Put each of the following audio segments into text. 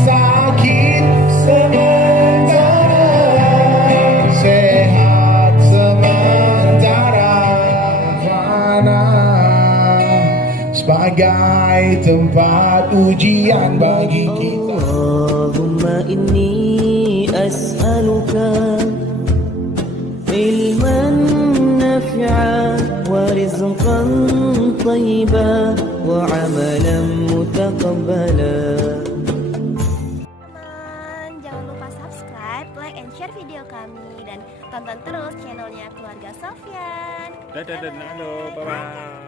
Sakit sementara, sehat sementara, fana sebagai tempat ujian bagi kita. Allahumma inni as'aluka ilman nafi'an wa rizqan tayyiban wa amalan mutaqabbala. Jangan lupa subscribe, like, and share video kami, dan tonton terus channelnya Keluarga Sofyan. Dadah dan halo, bye-bye.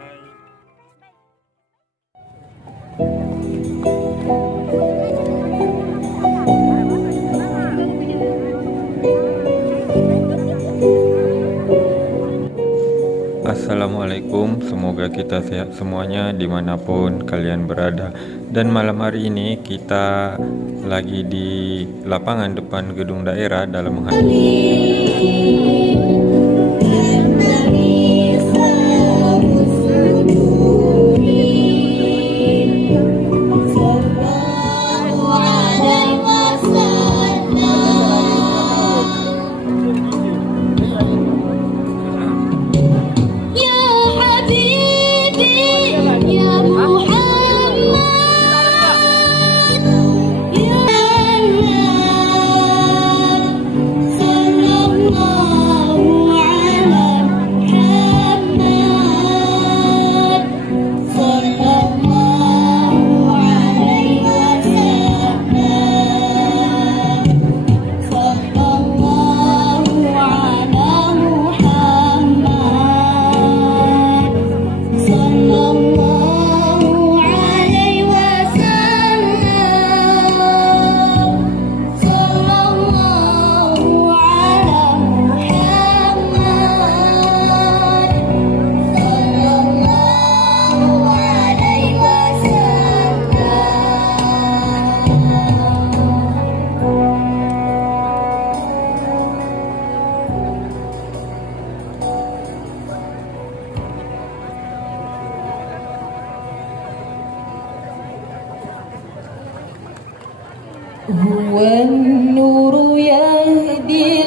Assalamualaikum, semoga kita sehat semuanya dimanapun kalian berada. Dan malam hari ini kita lagi di lapangan depan gedung daerah dalam هو النور يهدي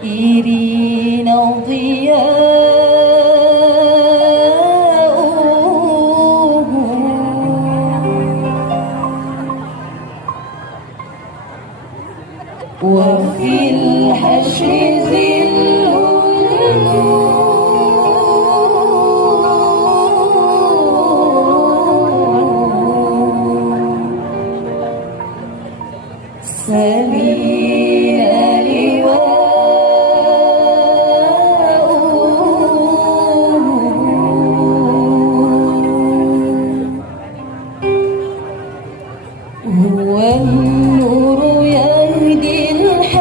الحائرين ضياؤه وفي الحشر هو النور يهدي الحائرين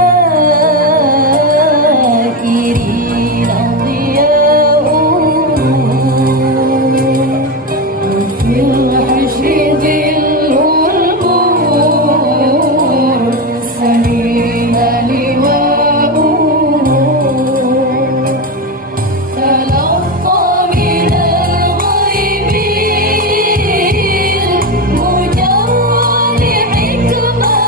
ضياؤه وفي الحشر ظل المرسلين لواؤه تلقى من الغيب المجرد حكمة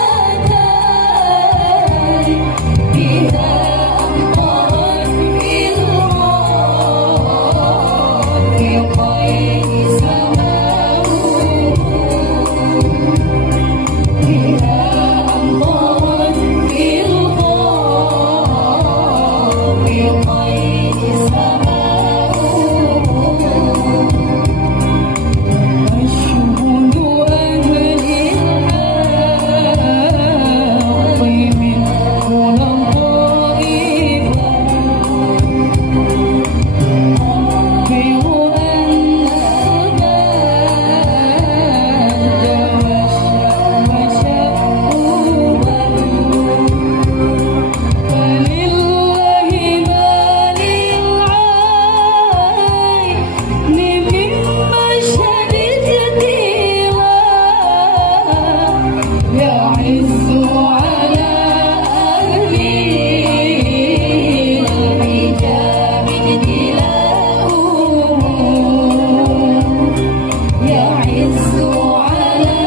يعز على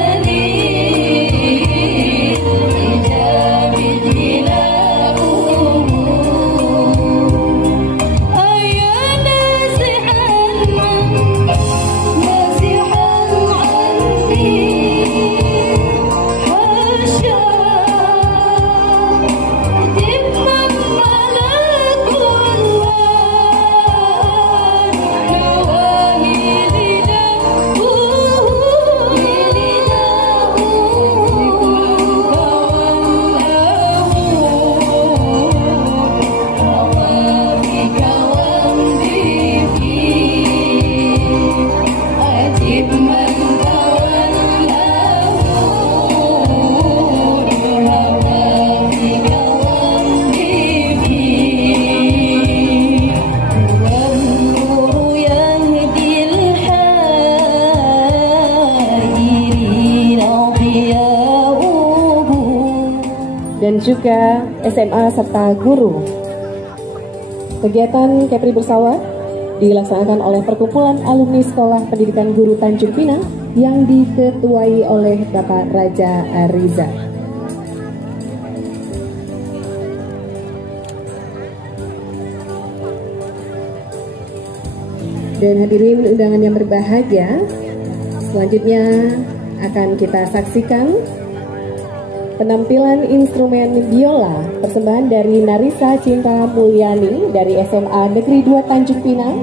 أهلي حجاب جلاؤه أيا نازحا عني حاشا دمًا ملك الوان نواهي روابك وامضي فيه أجب من تولاه روابك وامضي فيه والنور يهدي الحائرين ضياؤه dan juga SMA serta guru. Kegiatan Kepri Bersawat dilaksanakan oleh Perkumpulan Alumni Sekolah Pendidikan Guru Tanjung Pinang yang diketuai oleh Bapak Raja Ariza. Dan hadirin undangan yang berbahagia, selanjutnya akan kita saksikan penampilan instrumen biola persembahan dari Narisa Cinta Mulyani dari SMA Negeri 2 Tanjung Pinang.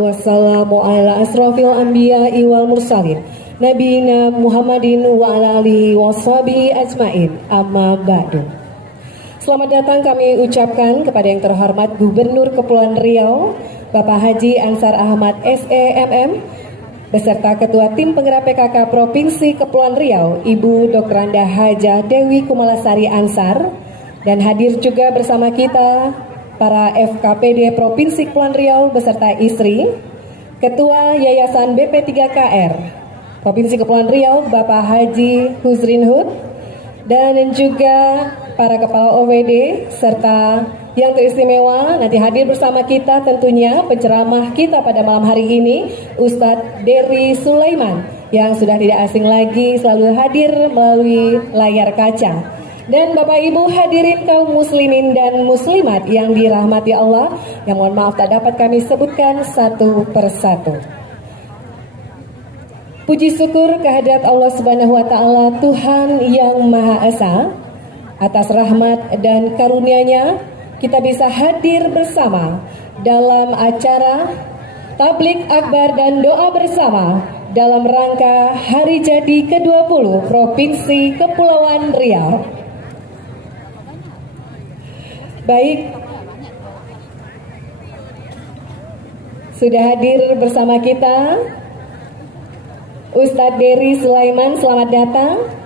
wassalatu wassalamu ala asrafil anbiya'i wal mursalin Nabiyina Muhammadin wa ala alihi washabihi ajmain. Amma ba'du. Selamat datang kami ucapkan kepada yang terhormat Gubernur Kepulauan Riau Bapak Haji Ansar Ahmad SEMM beserta Ketua Tim Penggerak PKK Provinsi Kepulauan Riau Ibu Dr. Anda Hajah Dewi Kumalasari Ansar, dan hadir juga bersama kita para FKPD Provinsi Kepulauan Riau beserta istri, Ketua Yayasan BP3KR Provinsi Kepulauan Riau Bapak Haji Husrin Hud, dan juga para kepala OWD serta yang teristimewa nanti hadir bersama kita tentunya penceramah kita pada malam hari ini Ustadz Dery Sulaiman yang sudah tidak asing lagi selalu hadir melalui layar kaca. Dan Bapak Ibu hadirin kaum muslimin dan muslimat yang dirahmati Allah, yang mohon maaf tak dapat kami sebutkan satu persatu. Puji syukur kehadirat Allah Subhanahu wa taala Tuhan yang Maha Esa, atas rahmat dan karunia-Nya kita bisa hadir bersama dalam acara tablik akbar dan doa bersama dalam rangka Hari Jadi ke-20 Provinsi Kepulauan Riau. Baik, sudah hadir bersama kita Ustadz Dery Sulaiman, selamat datang.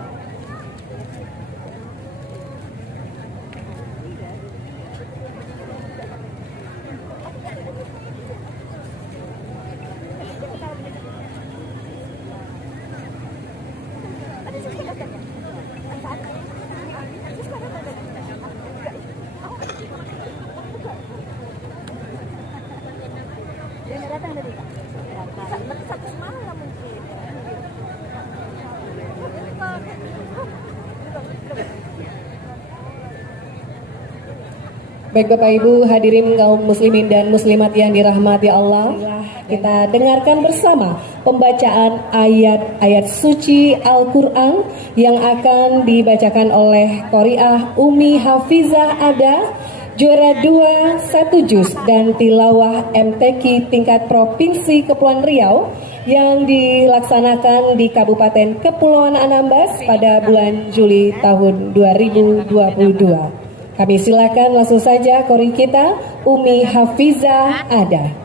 Baik Bapak Ibu hadirin kaum muslimin dan muslimat yang dirahmati Allah, kita dengarkan bersama pembacaan ayat-ayat suci Al-Quran yang akan dibacakan oleh Qori'ah Umi Hafizah Ada, juara 2 1 juz dan tilawah MTQ tingkat Provinsi Kepulauan Riau yang dilaksanakan di Kabupaten Kepulauan Anambas pada bulan Juli tahun 2022. Kami silakan langsung saja Qori kita Umi Hafizah Ada.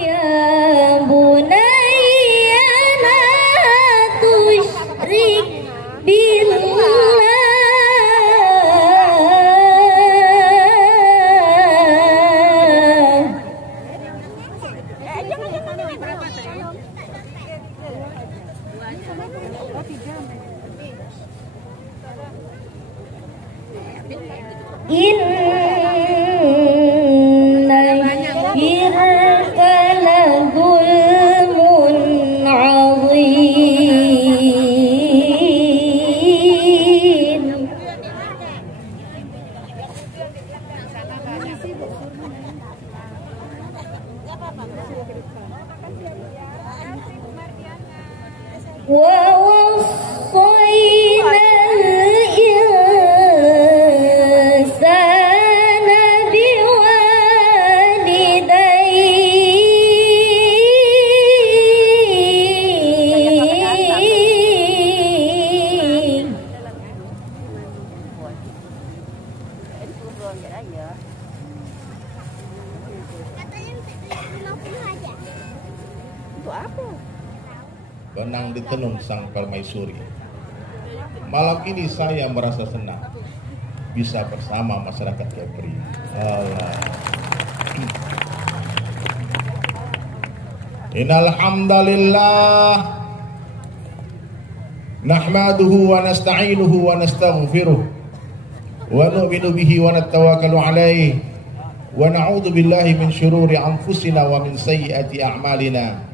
Ya bunayya la tusyrik billah. Inna syirka la zulmun azim. Wa wassayna al-insana biwalidayhi. Benang di tenun sang permaisuri. Malam ini saya merasa senang bisa bersama masyarakat Kepri. Allah. Innal hamdalillah nahmaduhu wa nasta'inuhu wa nastaghfiruh wa nu'minu bihi wa natawakkalu alayhi wa na'udzu billahi min syururi anfusina wa min sayyiati a'malina.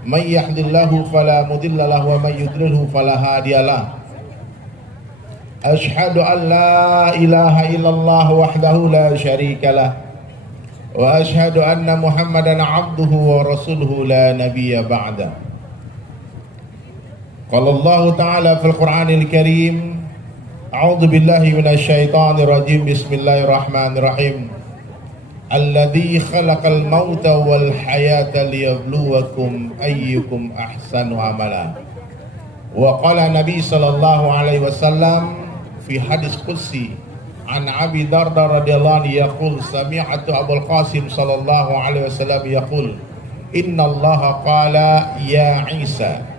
Man yahdihillahu fala mudilla lahu wa man yudlilhu fala hadiya lahu. Ashhadu an la ilaha illallah wahdahu la syarika lah wa ashhadu anna Muhammadan abduhu wa rasuluhu la nabiyya ba'da. Qala Allah ta'ala fil Qur'anil Karim A'udzu billahi minasyaitonir rajim. Bismillahirrahmanirrahim. Alladzi khalaqal mauta wal hayata liyabluwakum ayyukum ahsanu amala. Wa qala Nabi sallallahu alaihi wasallam fi hadis qudsi an Abi Darda radhiyallahu anhu yaqul sami'tu Abul Qasim sallallahu alaihi wasallam yaqul inna Allah qala ya Isa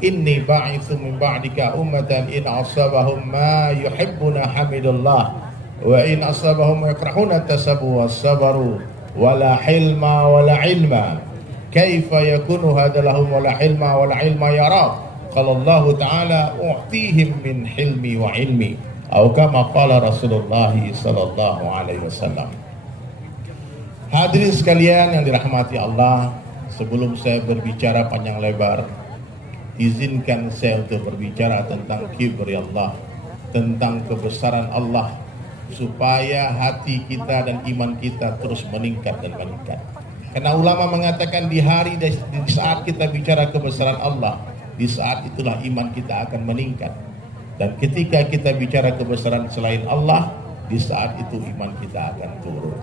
inni ba'itsu min ba'dika ummatan in asabahum ma yuhibbuna hamidullah wa in asabahum yakrahuna tasabu was-sabaru wala hilma wala ilma kaifa yakunu hadha lahum wala hilma wala ilma ya Rabb qala Allah ta'ala u'tihim min hilmi wa ilmi atau kama qala Rasulullah sallallahu alaihi wasallam. Hadirin sekalian yang dirahmati Allah, sebelum saya berbicara panjang lebar, izinkan saya untuk berbicara tentang kibri Allah, tentang kebesaran Allah, supaya hati kita dan iman kita terus meningkat dan meningkat. Karena ulama mengatakan di saat kita bicara kebesaran Allah, di saat itulah iman kita akan meningkat. Dan ketika kita bicara kebesaran selain Allah, di saat itu iman kita akan turun.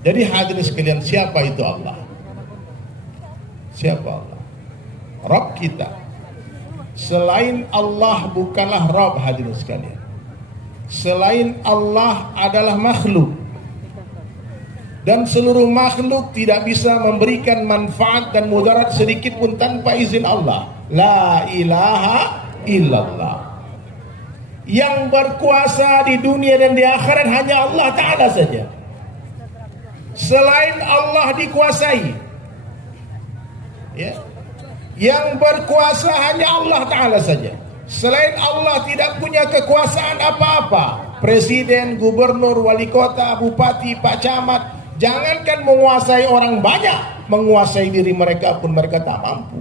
Jadi hadirin sekalian, siapa itu Allah? Siapa Allah? Rabb kita. Selain Allah bukanlah Rabb, hadirin sekalian. Selain Allah adalah makhluk. Dan seluruh makhluk tidak bisa memberikan manfaat dan mudarat sedikit pun tanpa izin Allah. La ilaha illallah. Yang berkuasa di dunia dan di akhirat hanya Allah Ta'ala saja. Selain Allah dikuasai, ya, yang berkuasa hanya Allah Ta'ala saja. Selain Allah tidak punya kekuasaan apa-apa. Presiden, gubernur, wali kota, bupati, pak camat, jangankan menguasai orang banyak, menguasai diri mereka pun mereka tak mampu.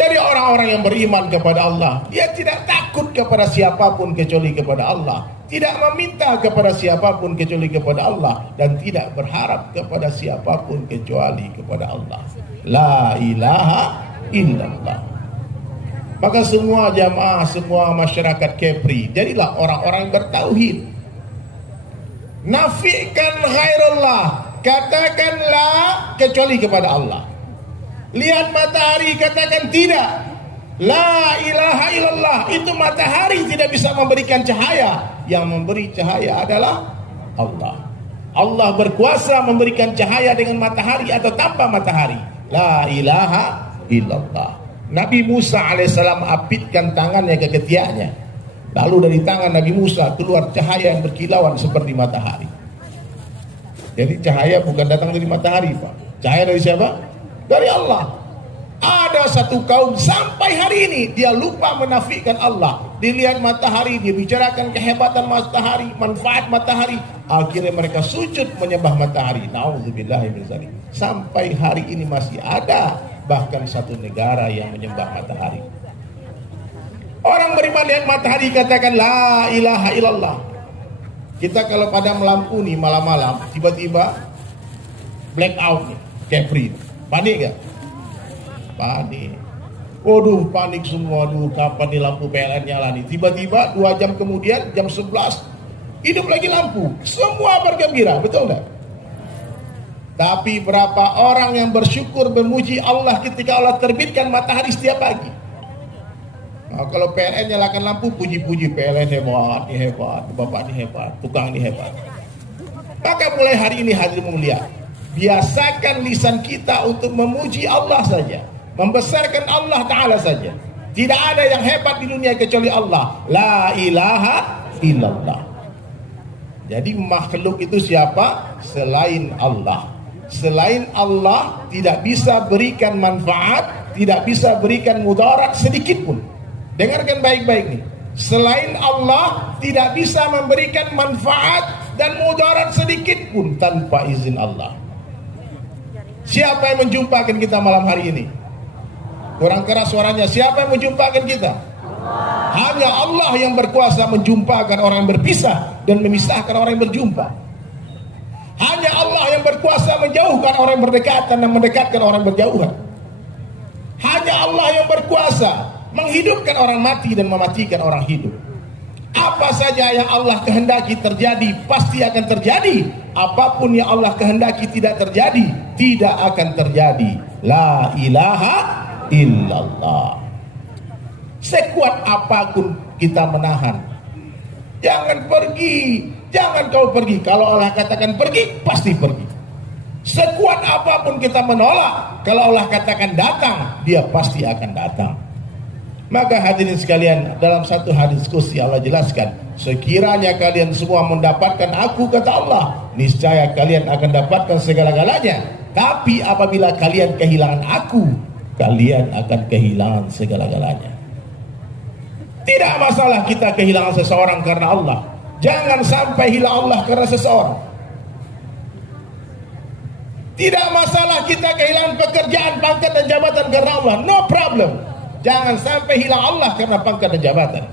Jadi orang-orang yang beriman kepada Allah, dia tidak takut kepada siapapun kecuali kepada Allah, tidak meminta kepada siapapun kecuali kepada Allah, dan tidak berharap kepada siapapun kecuali kepada Allah. La ilaha illallah. Maka semua jamaah, semua masyarakat Kepri, jadilah orang-orang yang bertauhid. Nafikan ghairullah, katakan la kecuali kepada Allah. Lihat matahari, katakan tidak. La ilaha illallah, itu matahari tidak bisa memberikan cahaya. Yang memberi cahaya adalah Allah. Allah berkuasa memberikan cahaya dengan matahari atau tanpa matahari. La ilaha illallah. Nabi Musa alaihissalam apitkan tangannya ke ketiaknya. Lalu dari tangan Nabi Musa keluar cahaya yang berkilauan seperti matahari. Jadi cahaya bukan datang dari matahari, Pak. Cahaya dari siapa? Dari Allah. Ada satu kaum sampai hari ini dia lupa menafikan Allah. Dilihat matahari, dia bicarakan kehebatan matahari, manfaat matahari. Akhirnya mereka sujud menyembah matahari. Nauzubillahi min dzalik. Sampai hari ini masih ada bahkan satu negara yang menyembah matahari. Orang beriman lihat matahari katakan la ilaha illallah. Kita kalau padam lampu nih malam-malam, tiba-tiba blackout nih, Kepri. Panik gak? Panik. Waduh, panik semua. Aduh, kapan nih lampu PLN nyala nih? Tiba-tiba 2 jam kemudian, jam 11, hidup lagi lampu. Semua bergembira, betul gak? Tapi berapa orang yang bersyukur memuji Allah ketika Allah terbitkan matahari setiap pagi? Nah, kalau PLN nyalakan lampu, puji-puji PLN hebat, ini hebat, bapak ini hebat, tukang ini hebat. Maka mulai hari ini hadirin mulia, biasakan lisan kita untuk memuji Allah saja, membesarkan Allah Ta'ala saja. Tidak ada yang hebat di dunia kecuali Allah. La ilaha illallah. Jadi makhluk itu siapa? Selain Allah. Selain Allah tidak bisa berikan manfaat, tidak bisa berikan mudarat sedikit pun. Dengarkan baik-baik nih. Selain Allah tidak bisa memberikan manfaat dan mudarat sedikit pun tanpa izin Allah. Siapa yang menjumpakan kita malam hari ini? Kurang keras suaranya. Siapa yang menjumpakan kita? Hanya Allah yang berkuasa menjumpakan orang yang berpisah dan memisahkan orang yang berjumpa. Hanya Allah yang berkuasa menjauhkan orang yang berdekatan dan mendekatkan orang yang berjauhan. Hanya Allah yang berkuasa menghidupkan orang mati dan mematikan orang hidup. Apa saja yang Allah kehendaki terjadi pasti akan terjadi. Apapun yang Allah kehendaki tidak terjadi, tidak akan terjadi. La ilaha illallah. Sekuat apapun kita menahan, jangan pergi, jangan kau pergi. Kalau Allah katakan pergi, pasti pergi. Sekuat apapun kita menolak, kalau Allah katakan datang, dia pasti akan datang. Maka hadirin sekalian, dalam satu hadis qudsi Allah jelaskan, sekiranya kalian semua mendapatkan aku, kata Allah, niscaya kalian akan dapatkan segala-galanya. Tapi apabila kalian kehilangan aku, kalian akan kehilangan segala-galanya. Tidak masalah kita kehilangan seseorang karena Allah. Jangan sampai hilang Allah karena seseorang. Tidak masalah kita kehilangan pekerjaan, pangkat dan jabatan karena Allah. No problem. Jangan sampai hilang Allah karena pangkat dan jabatan.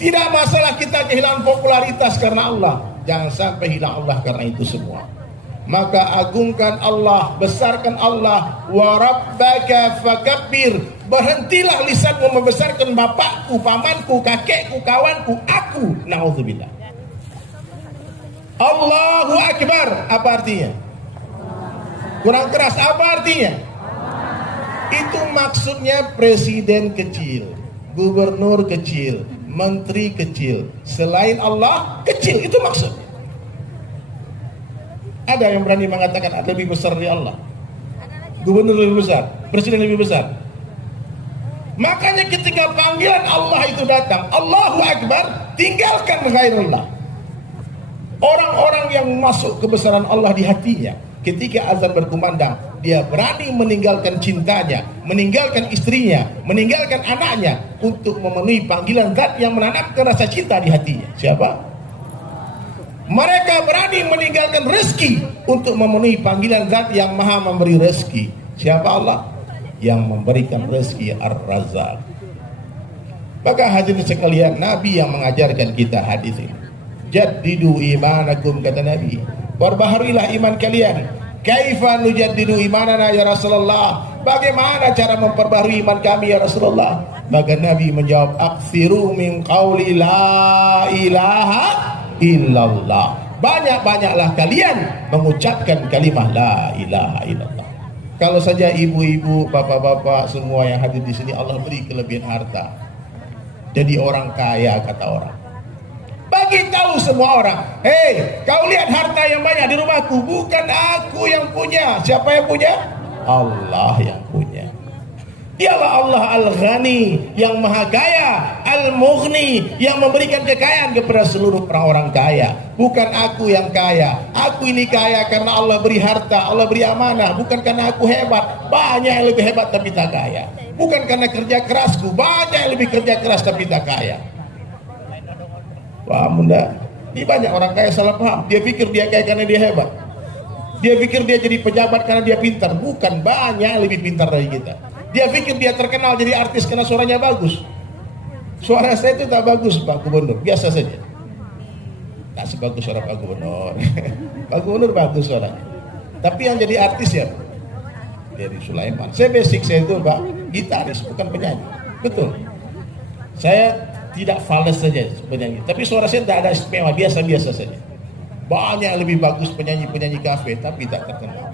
Tidak masalah kita kehilangan popularitas karena Allah. Jangan sampai hilang Allah karena itu semua. Maka agungkan Allah, besarkan Allah. Wa rabbaka fakabbir. Berhentilah lisanmu membesarkan bapakku, pamanku, kakekku, kawanku, aku. Na'udzubillah. Allahu Akbar. Apa artinya? Kurang keras. Apa artinya? Itu maksudnya presiden kecil, gubernur kecil, menteri kecil. Selain Allah, kecil. Itu maksudnya. Ada yang berani mengatakan ada lebih besar dari Allah? Gubernur lebih besar, presiden lebih besar. Makanya ketika panggilan Allah itu datang, Allahu Akbar, tinggalkan ghairullah. Orang-orang yang masuk kebesaran Allah di hatinya, ketika azan berkumandang, dia berani meninggalkan cintanya, meninggalkan istrinya, meninggalkan anaknya untuk memenuhi panggilan zat yang menanamkan rasa cinta di hatinya. Siapa? Mereka berani meninggalkan rezeki untuk memenuhi panggilan zat yang maha memberi rezeki. Siapa? Allah yang memberikan rezeki, Ar-Razzaq. Maka hadirin sekalian, Nabi yang mengajarkan kita hadis ini. Jaddidu imanakum, kata Nabi, perbaharilah iman kalian. Kaifa nujaddidu imanana ya Rasulullah? Bagaimana cara memperbaharui iman kami ya Rasulullah? Maka Nabi menjawab, aksiru min qawli la ilaha illallah. Banyak-banyaklah kalian mengucapkan kalimah la ilaha illallah. Kalau saja ibu-ibu, bapak-bapak semua yang hadir di sini Allah beri kelebihan harta, jadi orang kaya, kata orang. Bagi tahu semua orang, hei, kau lihat harta yang banyak di rumahku, bukan aku yang punya. Siapa yang punya? Allah yang punya. Dialah Allah Al-Ghani, yang maha kaya, Al-Mughni, yang memberikan kekayaan kepada seluruh orang-orang kaya. Bukan aku yang kaya. Aku ini kaya karena Allah beri harta, Allah beri amanah. Bukan karena aku hebat. Banyak yang lebih hebat tapi tak kaya. Bukan karena kerja kerasku. Banyak yang lebih kerja keras tapi tak kaya. Paham enggak? Ini banyak orang kaya salah paham. Dia pikir dia kaya karena dia hebat. Dia pikir dia jadi pejabat karena dia pintar. Bukan, banyak yang lebih pintar dari kita. Dia pikir dia terkenal jadi artis karena suaranya bagus. Suara saya itu tak bagus, Pak Gubernur, biasa saja. Tak sebagus suara Pak Gubernur. Pak Gubernur bagus suaranya. Tapi yang jadi artis ya Dari Sulaiman. Saya basic saya itu Pak gitaris, bukan penyanyi. Betul. Saya tidak fals saja penyanyi, tapi suara saya tidak ada istimewa, biasa-biasa saja. Banyak yang lebih bagus penyanyi-penyanyi kafe tapi tak terkenal.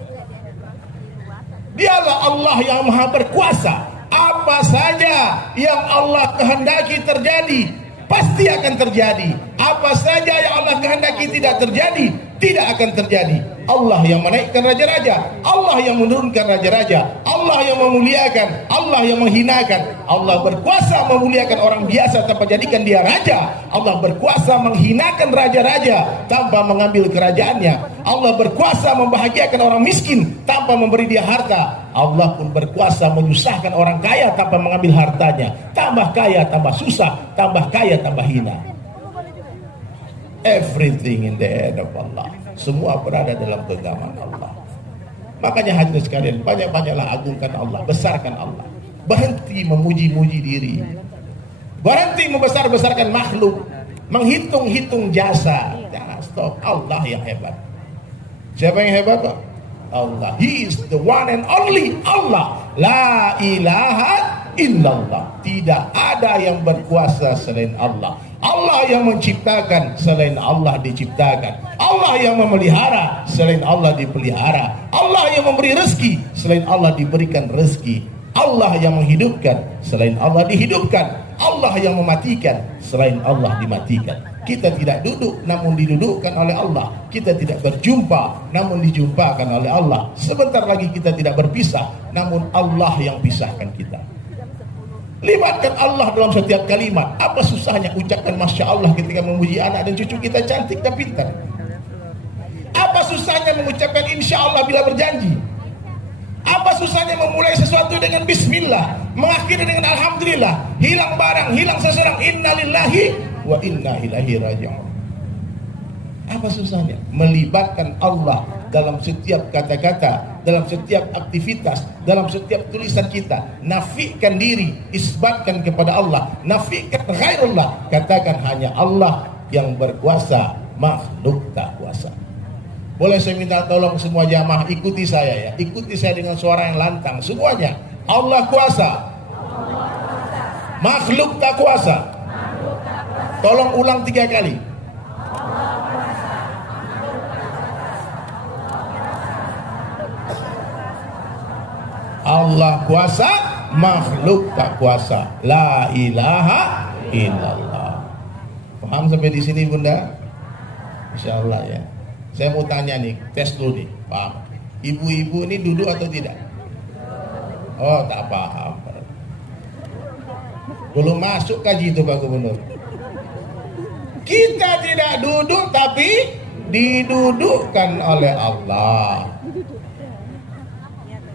Dialah Allah yang maha berkuasa. Apa saja yang Allah kehendaki terjadi, pasti akan terjadi. Apa saja yang Allah kehendaki tidak terjadi, tidak akan terjadi. Allah yang menaikkan raja-raja, Allah yang menurunkan raja-raja, Allah yang memuliakan, Allah yang menghinakan. Allah berkuasa memuliakan orang biasa tanpa jadikan dia raja. Allah berkuasa menghinakan raja-raja tanpa mengambil kerajaannya. Allah berkuasa membahagiakan orang miskin tanpa memberi dia harta. Allah pun berkuasa menyusahkan orang kaya tanpa mengambil hartanya. Tambah kaya tambah susah, tambah kaya tambah hina. Everything in the hand of Allah. Semua berada dalam genggaman Allah. Makanya hadirin sekalian, banyak-banyaklah agungkan Allah, besarkan Allah. Berhenti memuji-muji diri. Berhenti membesar-besarkan makhluk, menghitung-hitung jasa. Jangan stop. Allah yang hebat. Siapa yang hebat, Pak? Allah. He is the one and only Allah. La ilaha illallah. Tidak ada yang berkuasa selain Allah. Allah yang menciptakan, selain Allah diciptakan. Allah yang memelihara, selain Allah dipelihara. Allah yang memberi rezeki, selain Allah diberikan rezeki. Allah yang menghidupkan, selain Allah dihidupkan. Allah yang mematikan, selain Allah dimatikan. Kita tidak duduk, namun didudukkan oleh Allah. Kita tidak berjumpa, namun dijumpakan oleh Allah. Sebentar lagi kita tidak berpisah, namun Allah yang pisahkan kita. Libatkan Allah dalam setiap kalimat. Apa susahnya ucapkan Masya Allah ketika memuji anak dan cucu kita cantik dan pintar? Apa susahnya mengucapkan Insya Allah bila berjanji? Apa susahnya memulai sesuatu dengan Bismillah, mengakhiri dengan Alhamdulillah? Hilang barang, hilang seseorang, innalillahi wa inna ilaihi raji'un. Apa susahnya? Melibatkan Allah dalam setiap kata-kata, dalam setiap aktivitas, dalam setiap tulisan kita. Nafikan diri, isbatkan kepada Allah. Nafikan ghairullah, katakan hanya Allah yang berkuasa, makhluk tak kuasa. Boleh saya minta tolong semua jamaah, ikuti saya ya. Ikuti saya dengan suara yang lantang semuanya. Allah kuasa, makhluk tak kuasa. Tolong ulang 3 kali. Allah kuasa, makhluk tak kuasa. La ilaha illallah. Paham sampai di sini Bunda? Insyaallah ya. Saya mau tanya nih, tes dulu nih, paham? Ibu-ibu ini duduk atau tidak? Oh, tak paham. Belum masuk kaji itu Pak Gubernur. Kita tidak duduk tapi didudukkan oleh Allah.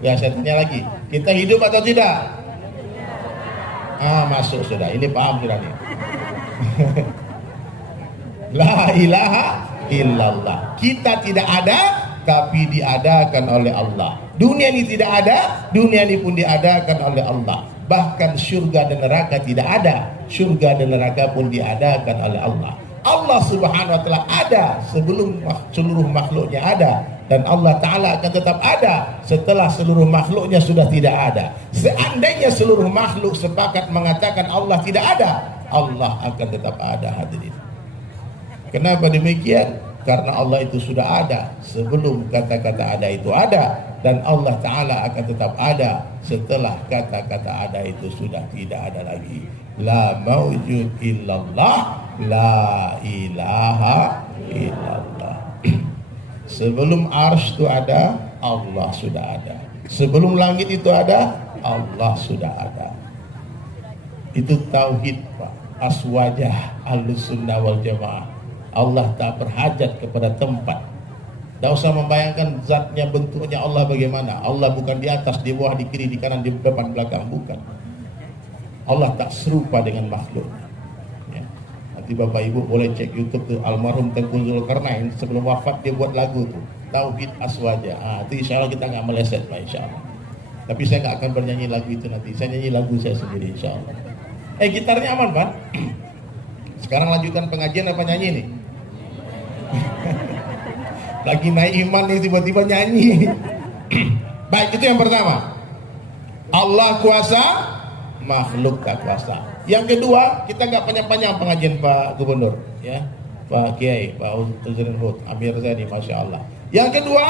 Ya, saya tanya lagi, kita hidup atau tidak? Masuk sudah, ini paham sudah nih. La ilaha illallah. Kita tidak ada tapi diadakan oleh Allah. Dunia ini tidak ada, dunia ini pun diadakan oleh Allah. Bahkan surga dan neraka tidak ada, surga dan neraka pun diadakan oleh Allah. Allah subhanahu wa ta'ala ada sebelum seluruh makhluknya ada, dan Allah ta'ala akan tetap ada setelah seluruh makhluknya sudah tidak ada. Seandainya seluruh makhluk sepakat mengatakan Allah tidak ada, Allah akan tetap ada, hadirin. Kenapa demikian? Karena Allah itu sudah ada sebelum kata-kata ada itu ada, dan Allah Ta'ala akan tetap ada setelah kata-kata ada itu sudah tidak ada lagi. La mawjud illallah, la ilaha illallah. Sebelum arsy itu ada, Allah sudah ada. Sebelum langit itu ada, Allah sudah ada. Itu tauhid Pak, aswajah Ahlussunnah wal Jamaah. Allah tak berhajat kepada tempat. Tak usah membayangkan zatnya, bentuknya Allah bagaimana. Allah bukan di atas, di bawah, di kiri, di kanan, di depan, belakang, bukan. Allah tak serupa dengan makhluknya ya. Nanti Bapak Ibu boleh cek YouTube tuh, almarhum Tengku Zulkarnain sebelum wafat dia buat lagu tuh, Tauhid Aswaja. Itu insya Allah kita nggak meleset Pak, insya Allah. Tapi saya nggak akan bernyanyi lagu itu nanti. Saya nyanyi lagu saya sendiri insya Allah. Gitarnya aman Pak? Sekarang lanjutkan pengajian apa nyanyi nih? Lagi naik iman nih, tiba-tiba nyanyi. Baik, itu yang pertama. Allah kuasa, makhluk tak kuasa. Yang kedua, kita nggak panjang-panjang pengajian Pak Gubernur, ya, Pak Kiai, Pak Uzrin Hud, Amir Zani, Masya Allah. Yang kedua,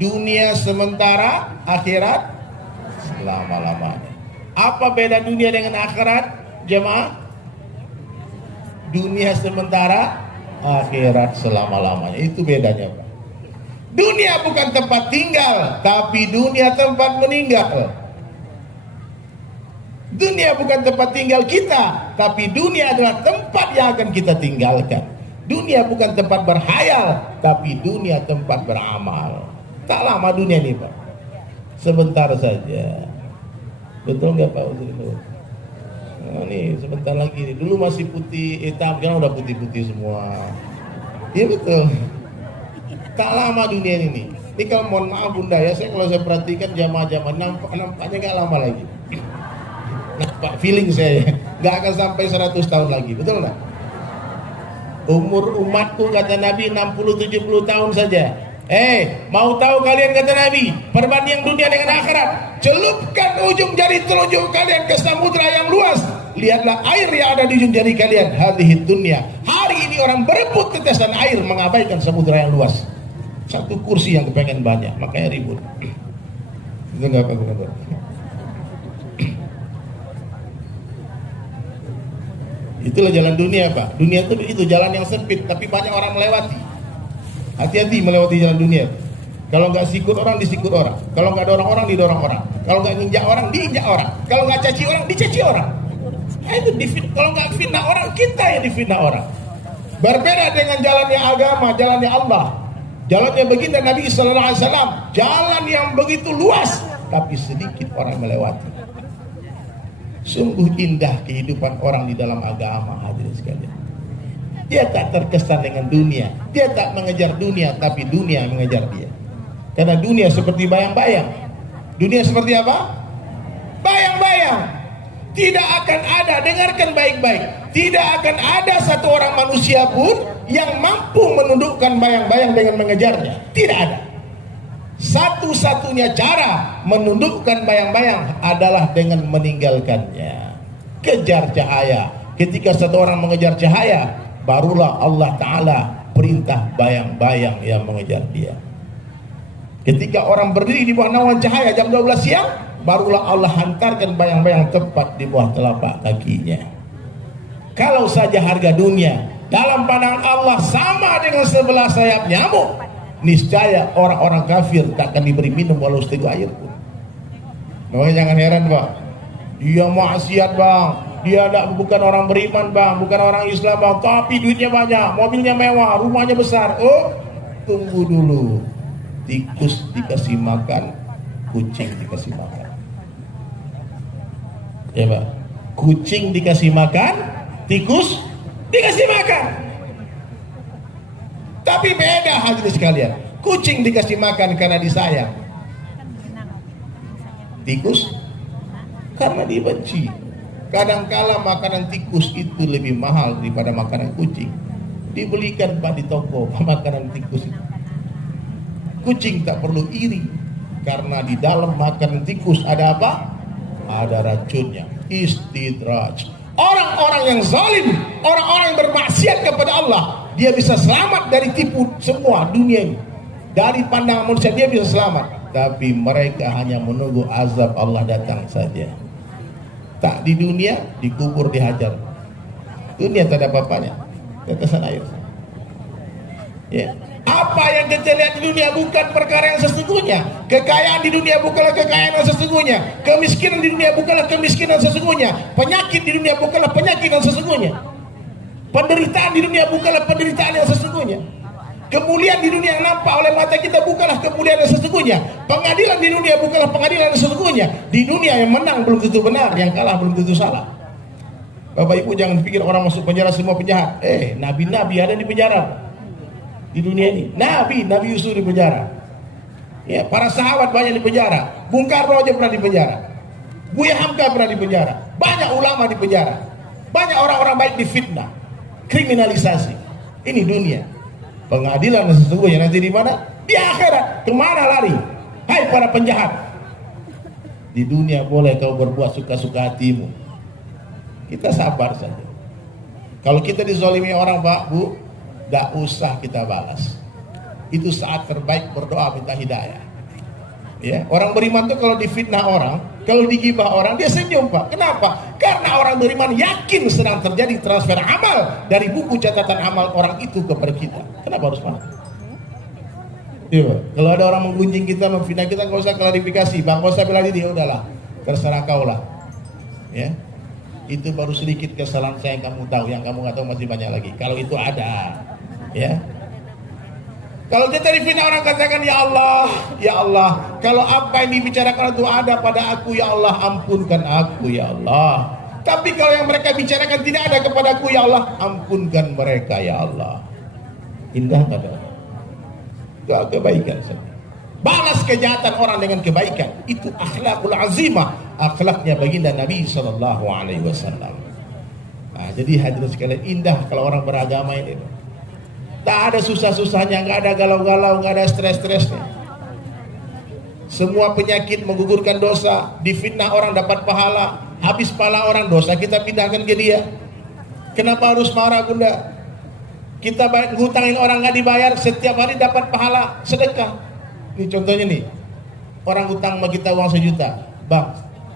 dunia sementara, akhirat selama-lamanya. Apa beda dunia dengan akhirat, jemaah? Dunia sementara, akhirat selama-lamanya. Itu bedanya Pak. Dunia bukan tempat tinggal, tapi dunia tempat meninggal. Dunia bukan tempat tinggal kita, tapi dunia adalah tempat yang akan kita tinggalkan. Dunia bukan tempat berhayal, tapi dunia tempat beramal. Tak lama dunia ini Pak, sebentar saja. Betul nggak Pak Uzrin? Nih sebentar lagi nih. Dulu masih putih hitam, sekarang udah putih-putih semua. Iya betul. Tak lama dunia ini. Ini kalau mohon maaf Bunda ya, kalau saya perhatikan jamaah-jamaah nampaknya nggak lama lagi. Nampak feeling saya nggak akan sampai 100 tahun lagi, betul nggak? Umur umatku kata Nabi 60-70 tahun saja. Mau tahu kalian, kata Nabi, perbandingan dunia dengan akhirat? Celupkan ujung jari telunjuk kalian ke samudra yang luas. Lihatlah air yang ada di ujung jari kalian. Hadhihi dunya. Hari ini orang berebut tetesan air, mengabaikan samudra yang luas. Satu kursi yang kepengen banyak, makanya ribut. Itu enggak apa-apa. Itulah jalan dunia, Pak. Dunia itu jalan yang sempit, tapi banyak orang melewati. Hati-hati melewati jalan dunia. Kalau nggak sikut orang, disikut orang. Kalau nggak dorong orang, didorong orang. Kalau nggak nginjak orang, diinjak orang. Kalau nggak caci orang, dicaci orang. Itu kalau nggak fitnah orang, kita yang difitnah orang. Berbeda dengan jalannya agama, jalannya Allah, jalannya baginda Nabi Sallallahu Alaihi Wasallam, jalan yang begitu luas, tapi sedikit orang melewati. Sungguh indah kehidupan orang di dalam agama, hadirin sekalian. Dia tak terkesan dengan dunia, dia tak mengejar dunia, tapi dunia mengejar dia. Karena dunia seperti bayang-bayang. Dunia seperti apa? Bayang-bayang. Tidak akan ada, dengarkan baik-baik, tidak akan ada satu orang manusia pun yang mampu menundukkan bayang-bayang dengan mengejarnya. Tidak ada. Satu-satunya cara menundukkan bayang-bayang adalah dengan meninggalkannya. Kejar cahaya. Ketika satu orang mengejar cahaya, barulah Allah Ta'ala perintah bayang-bayang yang mengejar dia. Ketika orang berdiri di bawah naungan cahaya jam 12 siang, barulah Allah hantarkan bayang-bayang tepat di bawah telapak kakinya. Kalau saja harga dunia dalam pandangan Allah sama dengan sebelah sayap nyamuk, niscaya orang-orang kafir tak akan diberi minum walau seteguk air pun. Makanya jangan heran, Pak. Dia maksiat, Bang. Dia bukan orang beriman, Bang. Bukan orang Islam, Bang. Tapi duitnya banyak, mobilnya mewah, rumahnya besar. Oh, tunggu dulu. Tikus dikasih makan, kucing dikasih makan. Ya, Pak. Kucing dikasih makan, tikus dikasih makan. Tapi beda hadirin sekalian. Kucing dikasih makan karena disayang. Tikus karena dibenci. Kadangkala makanan tikus itu lebih mahal daripada makanan kucing. Dibelikan, Pak, di toko makanan tikus itu. Kucing tak perlu iri, karena di dalam makanan tikus ada apa? Ada racunnya. Istidraj. Orang-orang yang zalim, orang-orang yang bermaksiat kepada Allah, dia bisa selamat dari tipu semua dunia ini. Dari pandangan manusia dia bisa selamat, tapi mereka hanya menunggu azab Allah datang saja. Tak di dunia, dikubur, dihajar. Dunia tak ada apa-apanya, tetesan air. Ya. Apa yang kita lihat di dunia bukan perkara yang sesungguhnya. Kekayaan di dunia bukanlah kekayaan yang sesungguhnya. Kemiskinan di dunia bukanlah kemiskinan sesungguhnya. Penyakit di dunia bukanlah penyakit yang sesungguhnya. Penderitaan di dunia bukanlah penderitaan yang sesungguhnya. Kemuliaan di dunia yang nampak oleh mata kita bukanlah kemuliaan yang sesungguhnya. Pengadilan di dunia bukanlah pengadilan yang sesungguhnya. Di dunia yang menang belum tentu benar, yang kalah belum tentu salah. Bapak Ibu jangan pikir orang masuk penjara semua penjahat. Nabi-nabi ada di penjara. Di dunia ini, Nabi Yusuf di penjara. Ya, para sahabat banyak di penjara. Bung Karno aja pernah di penjara. Buya Hamka pernah di penjara. Banyak ulama di penjara. Banyak orang-orang baik difitnah, kriminalisasi. Ini dunia. Pengadilan sesungguhnya nanti di mana? Di akhirat. Kemana lari? Hai para penjahat. Di dunia boleh kau berbuat suka-suka hatimu. Kita sabar saja. Kalau kita dizalimi orang, Pak, Bu, gak usah kita balas. Itu saat terbaik berdoa minta hidayah. Ya, orang beriman tuh kalau difitnah orang, kalau digibah orang, dia senyum, Pak. Kenapa? Karena orang beriman yakin sedang terjadi transfer amal dari buku catatan amal orang itu kepada kita. Kenapa harus marah? Iya, kalau ada orang menggunjing kita, memfitnah kita, nggak usah klarifikasi, Bang, nggak usah bela diri, ya udahlah, terserah kau lah. Ya. Itu baru sedikit kesalahan saya yang kamu tahu, yang kamu nggak tahu masih banyak lagi. Kalau itu ada, ya. Kalau kita difitnah orang katakan ya Allah. Kalau apa yang dibicarakan itu ada pada aku, ya Allah, ampunkan aku, ya Allah. Tapi kalau yang mereka bicarakan tidak ada kepada aku, ya Allah, ampunkan mereka, ya Allah. Indah kata. Doa kebaikan saja. Balas kejahatan orang dengan kebaikan. Itu akhlakul azimah, akhlaknya baginda Nabi SAW. Nah, jadi hadirin sekalian, indah kalau orang beragama ini. Tak ada susah-susahnya, nggak ada galau-galau, nggak ada stres-stresnya. Semua penyakit menggugurkan dosa, difitnah orang dapat pahala, habis pahala orang dosa kita pindahkan ke dia. Kenapa harus marah bunda? Kita ngutangin orang nggak dibayar, setiap hari dapat pahala sedekah. Ini contohnya nih, orang utang sama kita uang 1 juta, bang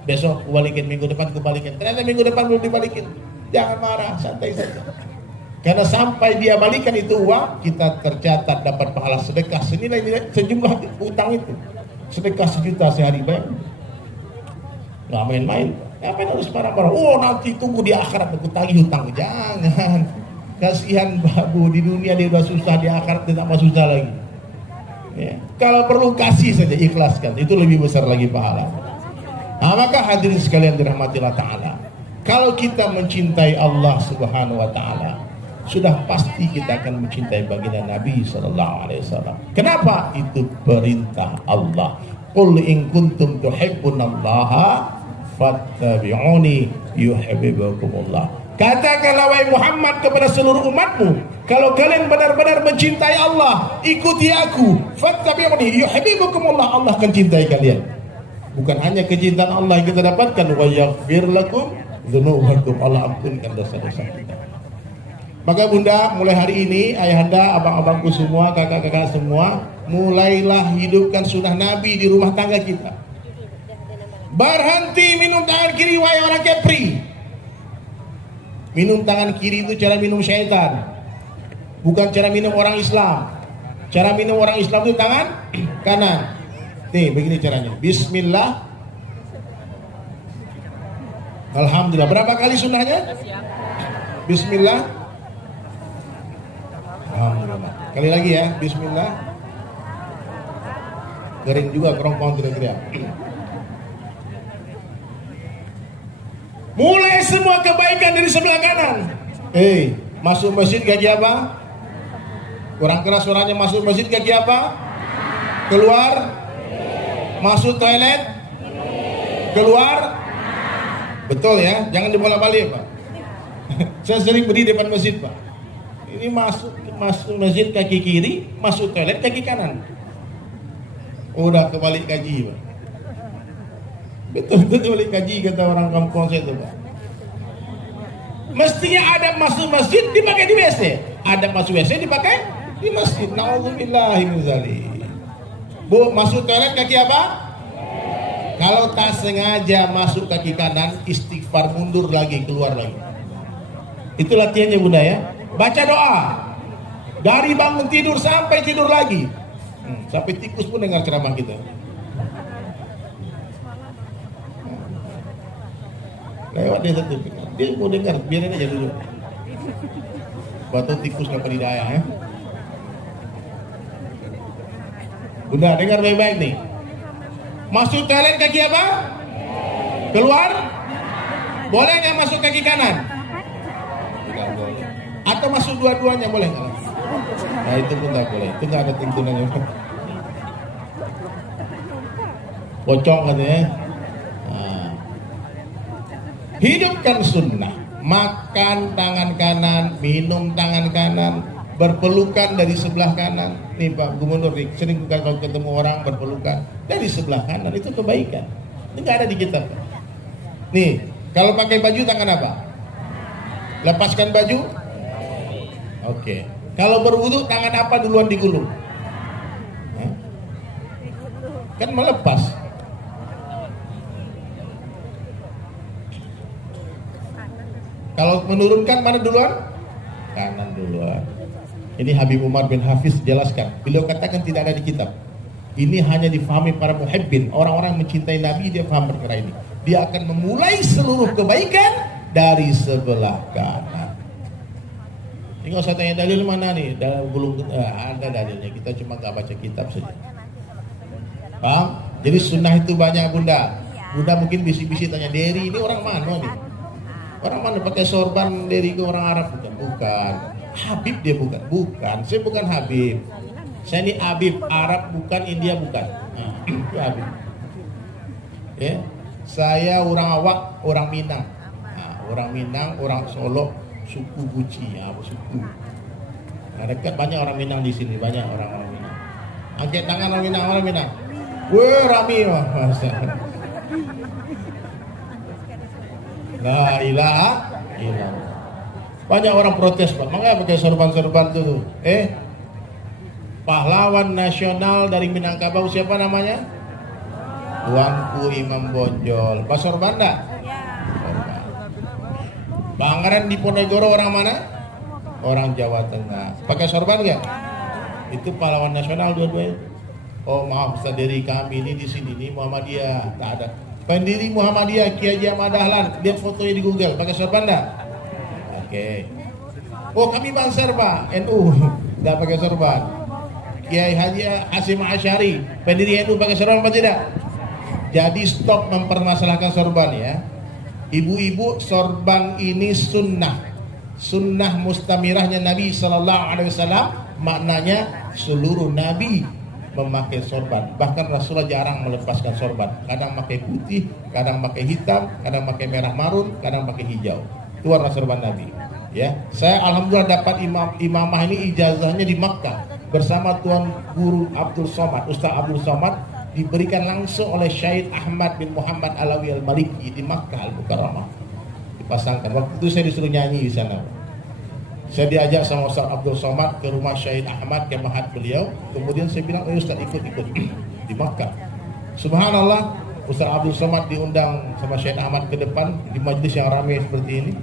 besok aku balikin, minggu depan aku balikin, ternyata minggu depan belum dibalikin. Jangan marah, santai saja. Karena sampai dia balikan itu uang, kita tercatat dapat pahala sedekah senilai sejumlah utang itu. Sedekah 1 juta sehari, bayang. Nggak main-main. Ngapain harus marah-marah? Oh nanti tunggu di akhirat aku tagih hutang. Jangan. Kasihan babu, di dunia dia udah susah, di akhirat dia tambah susah lagi. Ya. Kalau perlu kasih saja, ikhlaskan. Itu lebih besar lagi pahala. Nah, maka hadirin sekalian dirahmati Allah Ta'ala, kalau kita mencintai Allah Subhanahu Wa Ta'ala, sudah pasti kita akan mencintai baginda Nabi SAW. Kenapa? Itu perintah Allah. Qul in kuntum tuhibbunallaha fattabi'uni yuhibbukumullah. Katakanlah wahai Muhammad kepada seluruh umatmu, kalau kalian benar-benar mencintai Allah, ikuti aku. Fattabi'uni yuhibbukumullah. Allah akan cintai kalian. Bukan hanya kecintaan Allah yang kita dapatkan, wa yaghfir lakum dzunubakum. Allah ampunkan dosa-dosa kita. Maka bunda, mulai hari ini ayahanda, abang-abangku semua, kakak-kakak semua, mulailah hidupkan sunnah Nabi di rumah tangga kita. Berhenti minum tangan kiri wahai orang kepri. Minum tangan kiri itu cara minum syaitan, bukan cara minum orang Islam. Cara minum orang Islam itu tangan kanan. Nih begini caranya. Bismillah. Alhamdulillah. Berapa kali sunnahnya? Bismillah. Alhamdulillah. Kali lagi ya. Bismillah. Kering juga kerongkong teriak-teriak. Mulai semua kebaikan dari sebelah kanan. Masuk masjid kaki apa? Kurang keras suaranya. Masuk masjid kaki apa? Keluar. Masuk toilet. Keluar. Betul ya, jangan dibolak-balik Pak. Saya sering berdiri depan masjid Pak. Ini masuk masjid kaki kiri, masuk toilet kaki kanan. Udah kebalik kaji Pak. Betul balik kaji kata orang kampung saya itu Pak. Mestinya adab masuk masjid dipakai di WC, adab masuk WC dipakai di masjid. Nauzubillahi min dzalik. Bu, masuk toilet kaki apa? Kalau tak sengaja masuk kaki kanan, istighfar mundur lagi, keluar lagi. Itu latihannya bunda ya. Baca doa dari bangun tidur sampai tidur lagi. Sampai tikus pun dengar ceramah kita. Lewat dia satu, dia mau dengar, biarin aja dulu. Batu tikus nggak berdaya ya. Bunda dengar baik-baik nih. Masuk toilet kaki apa? Keluar? Boleh nggak masuk kaki kanan? Tidak boleh. Atau masuk dua-duanya boleh nggak? Nah itu pun nggak boleh. Itu nggak ada tuntunannya. Pocong katanya. Nah. Hidupkan sunnah. Makan tangan kanan, minum tangan kanan, berpelukan dari sebelah kanan. Nih Pak Gubernur nih, sering kalau ketemu orang berpelukan dari sebelah kanan, itu kebaikan. Ini nggak ada di kitab. Nih, kalau pakai baju tangan apa? Lepaskan baju. Oke. Kalau berwudu tangan apa duluan digulung? Hah? Kan melepas. Kalau menurunkan mana duluan? Kanan duluan. Ini Habib Umar bin Hafiz jelaskan. Beliau katakan tidak ada di kitab. Ini hanya difahami para muhibbin. Orang-orang mencintai Nabi, dia paham perkara ini. Dia akan memulai seluruh kebaikan dari sebelah kanan. Ini nggak usah tanya dalil mana nih. Belum ada dalilnya. Kita cuma nggak baca kitab saja. Paham? Jadi sunnah itu banyak bunda. Bunda mungkin bisi-bisi tanya, Deri ini orang mana nih? Orang mana pakai sorban? Deri ke orang Arab? Bukan. Habib dia bukan. Saya bukan Habib. Saya ini Habib, Arab bukan, India bukan. Nah, itu Habib. Ya. Saya orang Awak, orang Minang. Nah, orang Minang, orang Solo, suku Guci, ya, suku. Nah, dekat banyak orang Minang di sini, banyak orang Minang. Angkat tangan orang Minang, orang Minang. Weh, rami mah. La ilaha illallah. Banyak orang protes, Pak. Mengapa pakai sorban-sorban itu? Pahlawan nasional dari Minangkabau siapa namanya? Tuanku Imam Bonjol. Pak sorban enggak? Bang Ren di Ponegoro orang mana? Orang Jawa Tengah. Pakai sorban enggak? Itu pahlawan nasional dua-duanya. Oh maaf, dari kami ini di sini nih Muhammadiyah tak ada. Pendiri Muhammadiyah Kiai Haji Ahmad Dahlan, lihat fotonya di Google. Pakai sorban enggak? Oke. Oh kami Banser Pak, NU enggak pakai sorban. Kiai Haji Hasyim Asy'ari, pendiri NU pakai sorban apa tidak? Jadi stop mempermasalahkan sorban ya. Ibu-ibu, sorban ini sunnah. Sunnah mustamirahnya Nabi SAW. Maknanya seluruh Nabi memakai sorban. Bahkan Rasulullah jarang melepaskan sorban. Kadang pakai putih, kadang pakai hitam, kadang pakai merah marun, kadang pakai hijau. Itu warna sorban Nabi. Ya, saya alhamdulillah dapat imamah ini ijazahnya di Makkah bersama Tuan Guru Abdul Somad, Ustaz Abdul Somad, diberikan langsung oleh Syed Ahmad bin Muhammad Alawi Al-Maliki di Makkah Al-Mukarramah. Dipasangkan. Waktu itu saya disuruh nyanyi di sana. Saya diajak sama Ustaz Abdul Somad ke rumah Syed Ahmad ke mahat beliau. Kemudian saya bilang, Ustaz ikut di Makkah. Subhanallah, Ustaz Abdul Somad diundang sama Syed Ahmad ke depan di majlis yang ramai seperti ini.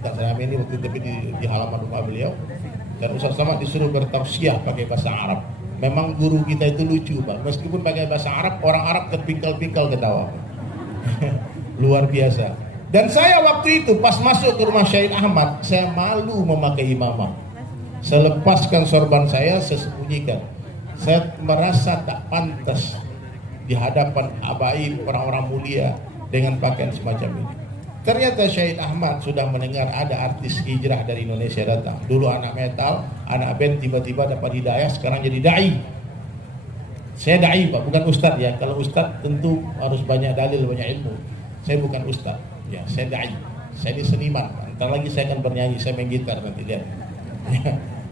Tak ramai ini waktu itu di halaman rumah beliau. Dan Ustaz Somad disuruh bertafsiyah pakai bahasa Arab. Memang guru kita itu lucu Pak. Meskipun pakai bahasa Arab, orang Arab terpingkal-pingkal ketawa. Luar biasa. Dan saya waktu itu pas masuk ke rumah Syed Ahmad, saya malu memakai imamah. Saya lepaskan sorban saya sembunyikan. Saya merasa tak pantas di hadapan habaib orang-orang mulia dengan pakaian semacam ini. Ternyata Syed Ahmad sudah mendengar ada artis hijrah dari Indonesia datang. Dulu anak metal, anak band, tiba-tiba dapat hidayah, sekarang jadi da'i. Saya da'i Pak, bukan ustadz ya. Kalau ustadz tentu harus banyak dalil, banyak ilmu. Saya bukan ustadz, ya saya da'i. Saya ini seniman. Ntar lagi saya akan bernyanyi, saya main gitar nanti lihat.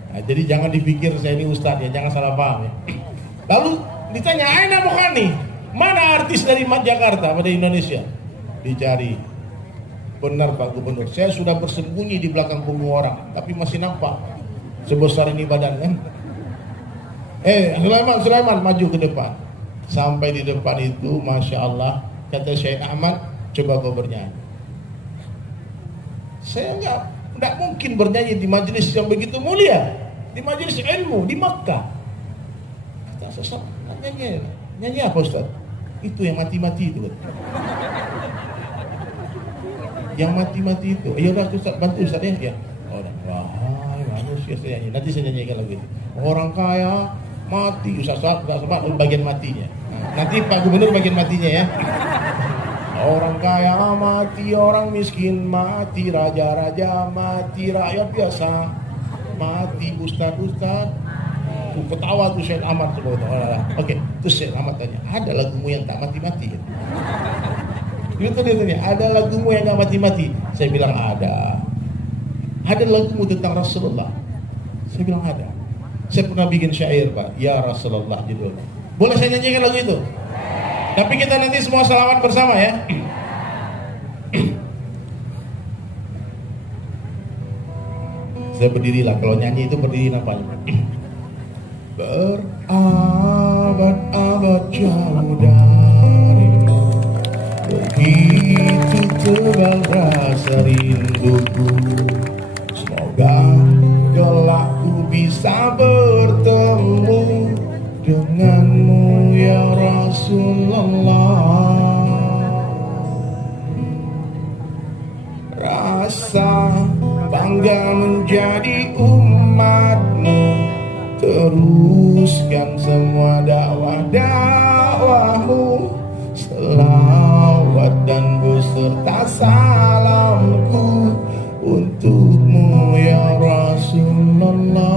Nah, jadi jangan dipikir saya ini ustadz ya, jangan salah paham ya. Lalu ditanya, Aina Bukhani, mana artis dari Jakarta pada Indonesia? Dicari. Benar Pak Gubernur, saya sudah bersembunyi di belakang punggung orang, tapi masih nampak sebesar ini badan kan. Sulaiman maju ke depan. Sampai di depan itu, Masya Allah, kata Syed Ahmad, coba kau bernyanyi. Saya enggak mungkin bernyanyi di majelis yang begitu mulia, di majelis ilmu di Makkah. Kata Ustaz, nyanyi apa Ustaz? Itu yang mati-mati itu. Yang mati-mati itu, ya udah Ustaz bantu Ustaz ya. Wahai manusia saya nyanyi. Nanti saya nyanyikan lagi. Orang kaya mati, Ustaz bagian matinya. Nanti Pak Gubernur bagian matinya ya. Orang kaya mati, orang miskin mati, raja-raja mati, rakyat biasa mati, ustaz-ustaz. Ketawa tuh Syed Ahmad tuh. Oke, terus Syed Ahmad tanya, ada lagumu yang tak mati-mati? Dia tanya, ada lagumu yang gak mati-mati? Saya bilang ada. Ada lagumu tentang Rasulullah? Saya bilang ada. Saya pernah bikin syair Pak, Ya Rasulullah judulnya. Boleh saya nyanyikan lagu itu? Tapi kita nanti semua salawat bersama ya. Saya berdirilah, kalau nyanyi itu berdiri nampaknya. Berabad-abad jauh darimu, begitu tebal rasa rinduku. Semoga kelak ku bisa bertemu denganmu ya Rasulullah. Rasa bangga menjadi umatmu, teruskan semua dakwah-dakwahmu. Selawat dan beserta salamku untukmu ya Rasulullah.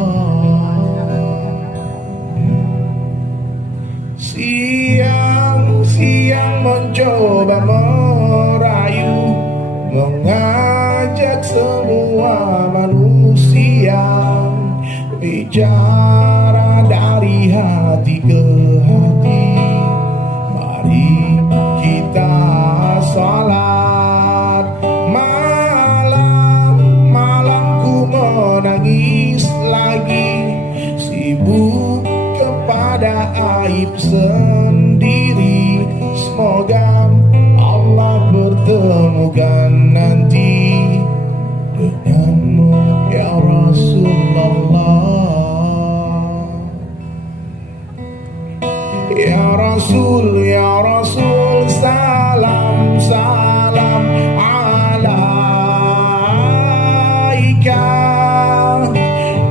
Siang-siang mencoba merayu, mengajak semua manusia bicara dari hati ke hati. Mari kita salat. Malam ku menangis lagi, sibuk kepada aib sendiri. Semoga Allah pertemukan nanti denganmu ya Rasulullah. Ya Rasul, ya Rasul, salam salam alaika.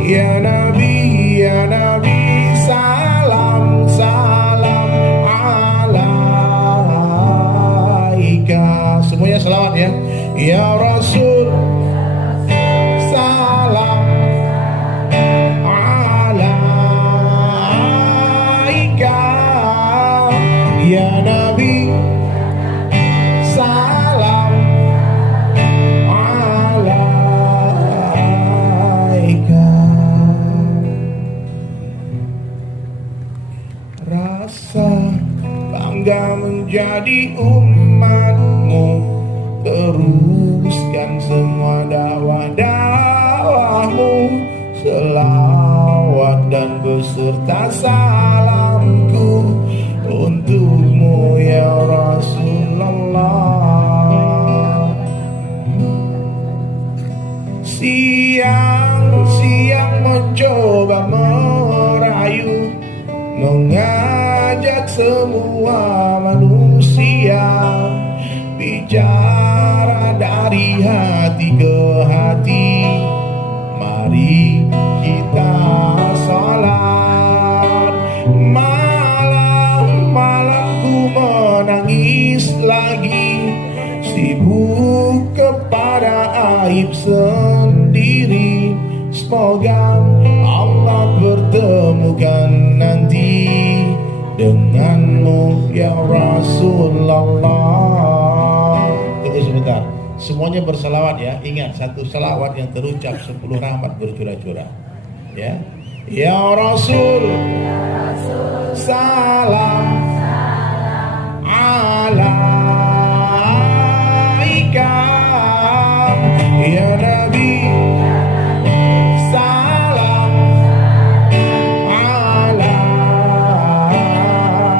Ya Nabi, ya Nabi, salam salam alaika. Semuanya selawat ya. Ya Rasul, salam alaika. Ya Nabi, salam alaika. Rasa bangga menjadi umatmu, teruskan semua dakwah-dakwahmu. Selawat dan beserta salamku untukmu ya Rasulullah. Siang-siang mencoba merayu, mengajak semua manusia, bicara dari hati ke hati. Mari kita salat. Malam ku menangis lagi, sibuk kepada aib sendiri. Semoga Allah pertemukan nanti denganmu ya Rasulullah. Tunggu sebentar, semuanya berselawat ya. Ingat, satu selawat yang terucap 10 rahmat bercurah-curah ya. Ya Rasul, salam alaika. Ya Nabi, salam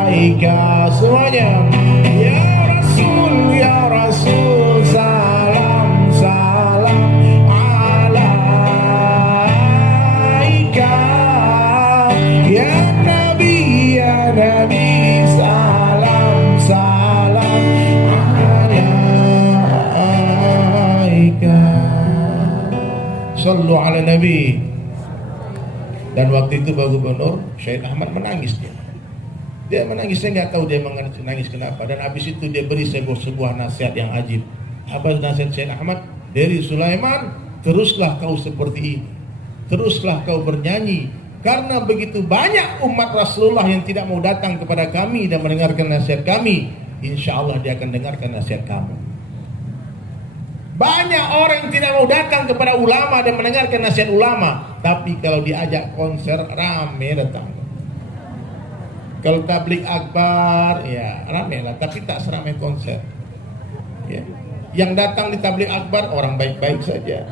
alaika. Semuanya. Ya Rasul, ya Rasul, salam salam alaika. Ya Nabi, ya Nabi, salam salam alaika. Sallu ala Nabi. Dan waktu itu Pak Gubernur Syed Ahmad menangis dia. Dia menangis, saya nggak tahu dia menangis kenapa. Dan habis itu dia beri sebuah nasihat yang ajib. Apa nasihat Syed Ahmad? Dari Sulaiman, teruslah kau seperti ini, teruslah kau bernyanyi. Karena begitu banyak umat Rasulullah yang tidak mau datang kepada kami dan mendengarkan nasihat kami, insya Allah dia akan dengarkan nasihat kamu. Banyak orang yang tidak mau datang kepada ulama dan mendengarkan nasihat ulama, tapi kalau diajak konser rame datang. Kalau tablik akbar ya rame lah, tapi tak seramai konser ya. Yang datang di tablik akbar orang baik-baik saja,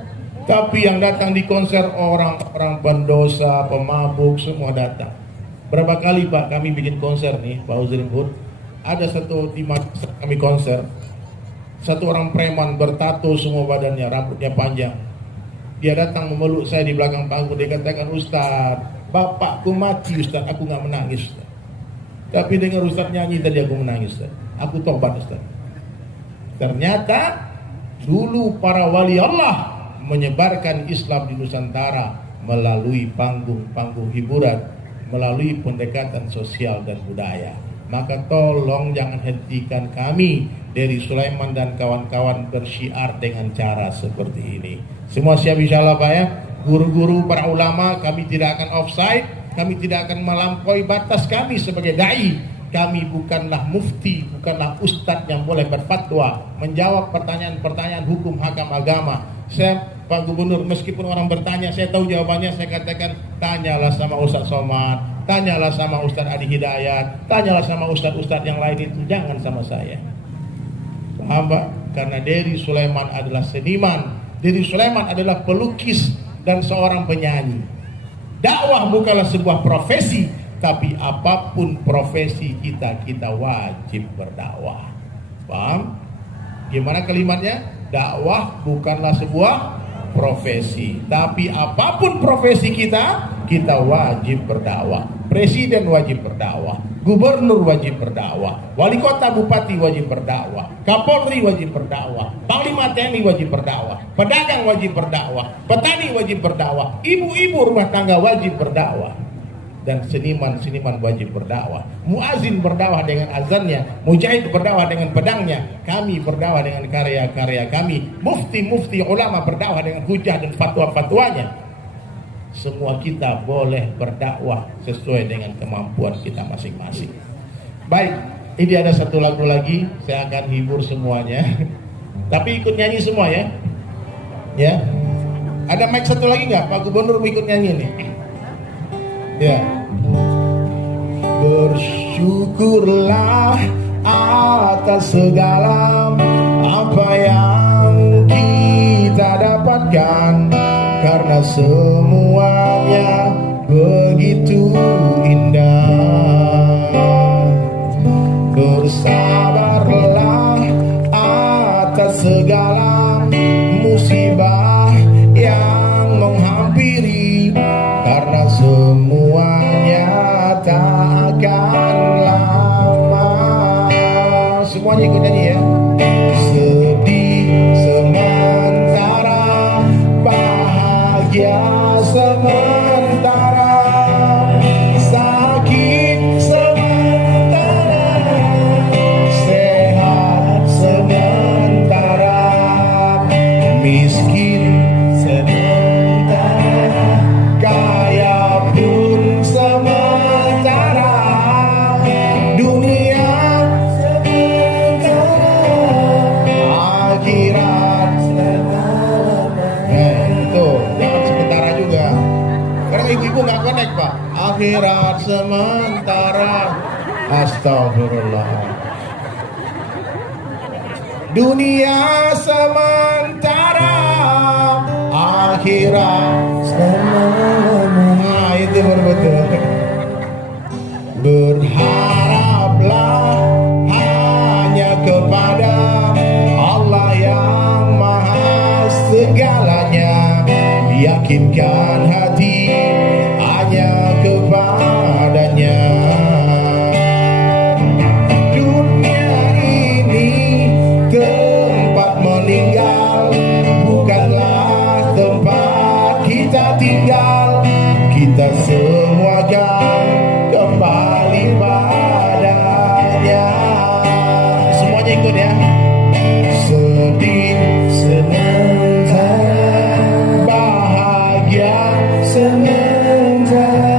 tapi yang datang di konser orang pendosa, pemabuk, semua datang. Berapa kali Pak kami bikin konser nih Pak Uzrin Hud, ada satu di kami konser, satu orang preman bertato semua badannya, rambutnya panjang. Dia datang memeluk saya di belakang panggung. Dia katakan, Ustaz, bapakku mati Ustaz, aku gak menangis Ustaz. Tapi dengar Ustaz nyanyi tadi aku menangis Ustaz. Aku tobat Ustaz. Ternyata dulu para wali Allah menyebarkan Islam di Nusantara melalui panggung-panggung hiburan, melalui pendekatan sosial dan budaya. Maka tolong jangan hentikan kami dari Sulaiman dan kawan-kawan bersyiar dengan cara seperti ini. Semua siap insyaallah Pak ya. Guru-guru, para ulama, kami tidak akan offside, kami tidak akan melampaui batas kami sebagai dai. Kami bukanlah mufti, bukanlah ustadz yang boleh berfatwa, menjawab pertanyaan-pertanyaan hukum hakam agama. Saya Pak Gubernur, meskipun orang bertanya, saya tahu jawabannya, saya katakan tanyalah sama Ustadz Somad, tanyalah sama Ustadz Adi Hidayat, tanyalah sama Ustadz-Ustadz yang lain itu, jangan sama saya. Paham Pak? Karena Dery Sulaiman adalah seniman, Dery Sulaiman adalah pelukis dan seorang penyanyi. Dakwah bukanlah sebuah profesi, tapi apapun profesi kita wajib berdakwah. Paham? Gimana kalimatnya? Dakwah bukanlah sebuah profesi, tapi apapun profesi kita wajib berdakwah. Presiden wajib berdakwah, gubernur wajib berdakwah, wali kota bupati wajib berdakwah, Kapolri wajib berdakwah, Panglima TNI wajib berdakwah, pedagang wajib berdakwah, petani wajib berdakwah, ibu-ibu rumah tangga wajib berdakwah. Dan seniman-seniman wajib berdakwah. Muazin berdakwah dengan azannya, mujahid berdakwah dengan pedangnya, kami berdakwah dengan karya-karya kami, mufti-mufti ulama berdakwah dengan hujah dan fatwa-fatwanya. Semua kita boleh berdakwah sesuai dengan kemampuan kita masing-masing. Baik, ini ada satu lagu lagi, saya akan hibur semuanya. Tapi ikut nyanyi semua ya. Ya. Ada mic satu lagi nggak? Pak Gubernur mau ikut nyanyi nih. Ya. Bersyukurlah atas segala apa yang kita dapatkan, karena semuanya begitu indah. Bersabarlah atas segala musibah yang menghampiri, karena semuanya tak akan lama. Semuanya ikut nyanyi ya. Sedih sementara, bahagia sementara, sakit sementara, sehat sementara, miskin sementara, kaya pun sementara, dunia sementara, akhirat sementara. Itu jangan sementara juga. Karena ibu-ibu nggak connect Pak. Akhirat sementara, astagfirullah. Dunia sementara, akhirat sementara. Nah, itu betul. Berharaplah hanya kepada Allah yang maha segalanya, yakinkan hati hanya kepadanya. Dunia ini tempat meninggal, bukanlah tempat kita tinggal. Kita semua kan kembali padanya. Semuanya ikut ya. Sedih sementara, bahagia sementara,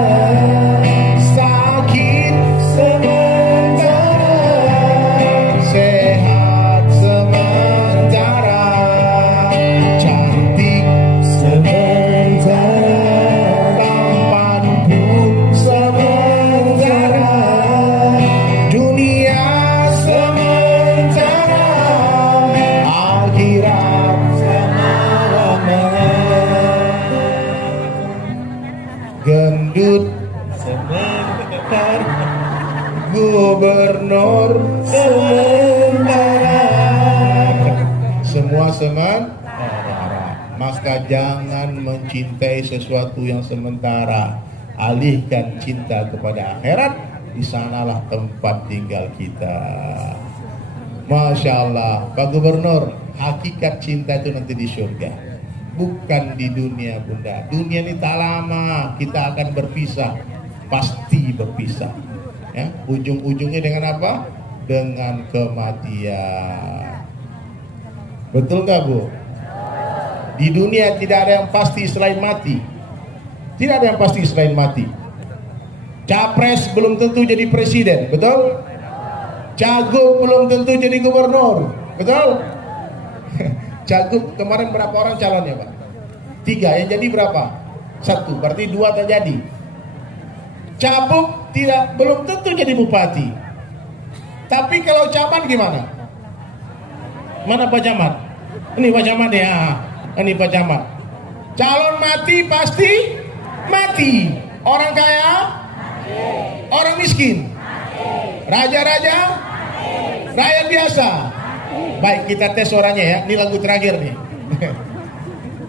sakit sementara, sehat sementara, cantik sementara, tampan pun sementara, dunia sementara, akhirat gendut sementara, gubernur sementara, semua sementara. Maka jangan mencintai sesuatu yang sementara, alihkan cinta kepada akhirat, di sanalah tempat tinggal kita. Masya Allah, Pak Gubernur, hakikat cinta itu nanti di surga, bukan di dunia Bunda. Dunia ini tak lama, kita akan berpisah, pasti berpisah. Ya, ujung-ujungnya dengan apa? Dengan kematian. Betul nggak Bu? Di dunia tidak ada yang pasti selain mati. Tidak ada yang pasti selain mati. Capres belum tentu jadi presiden, betul? Cagup belum tentu jadi gubernur, betul? Cagup kemarin berapa orang calonnya Pak? 3, yang jadi berapa? 1, berarti 2 terjadi. Cabuk belum tentu jadi bupati. Tapi kalau camat gimana? Mana Pak Camat? Ini Pak Camat ya. Ini Pak Camat. Calon mati pasti mati. Orang kaya, orang miskin, raja-raja, rakyat biasa. Baik, kita tes suaranya ya. Ini lagu terakhir nih.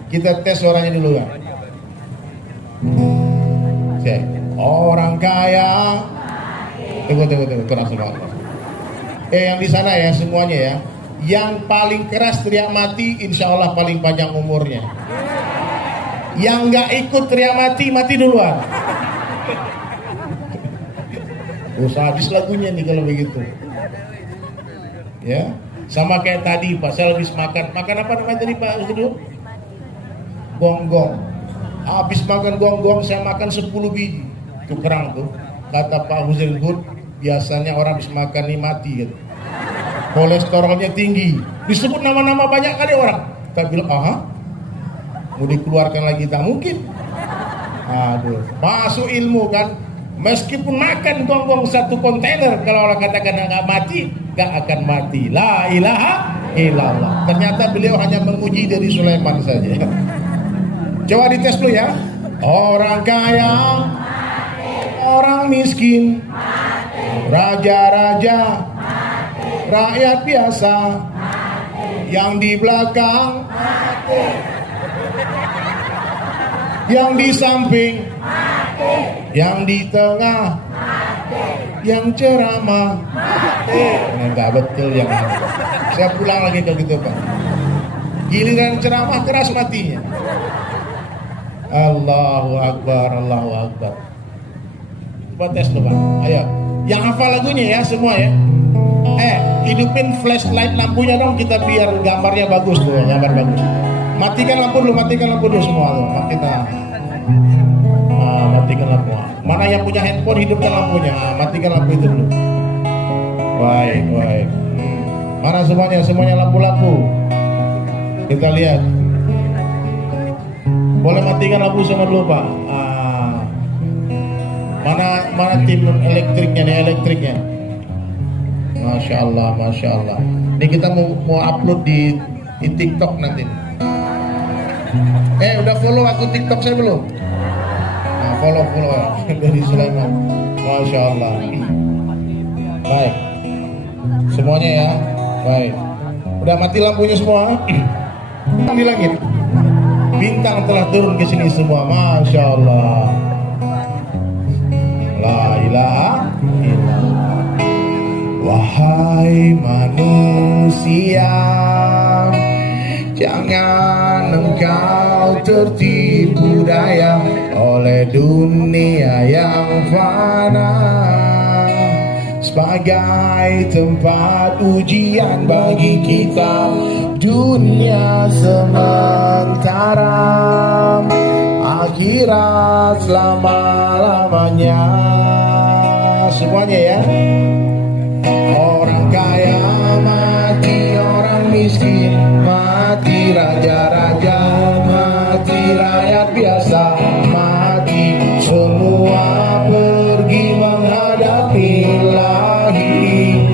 Kita tes suaranya dulu ya. Orang kaya. Tunggu, tenang semua. Yang di sana ya semuanya ya. Yang paling keras teriak mati, insya Allah paling panjang umurnya. Yang nggak ikut teriak mati, mati duluan. Usah habis lagunya nih kalau begitu. Ya, sama kayak tadi Pak, saya habis makan apa namanya tadi Pak? Gonggong. Habis makan gonggong, saya makan 10 biji. Itu kerang tuh. Kata Pak Hussein Hud, biasanya orang habis makan nih mati gitu. Kolesterolnya tinggi. Disebut nama-nama banyak kali orang. Kita bilang, aha, mau dikeluarkan lagi tak mungkin. Aduh, masuk ilmu kan. Meskipun makan gonggong 1 kontainer, kalau orang katakan nggak mati, nggak akan mati. La ilaha illallah. Ternyata beliau hanya memuji dari Sulaiman saja. Coba dites dulu ya. Orang kaya, orang miskin, raja-raja, rakyat biasa, yang di belakang, yang di samping, yang di tengah, yang ceramah. Enggak betul yang ini. Saya pulang lagi kalau gitu Pak. Giliran ceramah keras matinya. Allahu Akbar, Allahu Akbar. Coba tes tuh Pak. Ayo, yang hafal lagunya ya semua ya. Hidupin flashlight lampunya dong, kita biar gambarnya bagus tuh, gambar bagus. Matikan lampu dulu semua tuh. Matikan lampu. Mana yang punya handphone, hidupkan lampunya. Matikan lampu itu dulu. Baik. Mana semuanya lampu-lampu. Kita lihat. Boleh matikan lampu semua dulu Pak. Mana tim elektriknya. Masya Allah. Ini kita mau upload di TikTok nanti. Udah follow aku TikTok saya belum? Nah, follow dari Sulaiman. Masya Allah. Baik. Semuanya ya. Baik. Udah mati lampunya semua? Di langit. Bintang telah turun ke sini semua. Masya Allah. La ilaha illallah. Wahai manusia, jangan engkau tertipu daya oleh dunia yang fana, sebagai tempat ujian bagi kita. Dunia sementara, akhirat selama-lamanya. Semuanya ya. Orang kaya mati, orang miskin mati, raja-raja mati, rakyat biasa mati. Semua pergi menghadapi ilahi.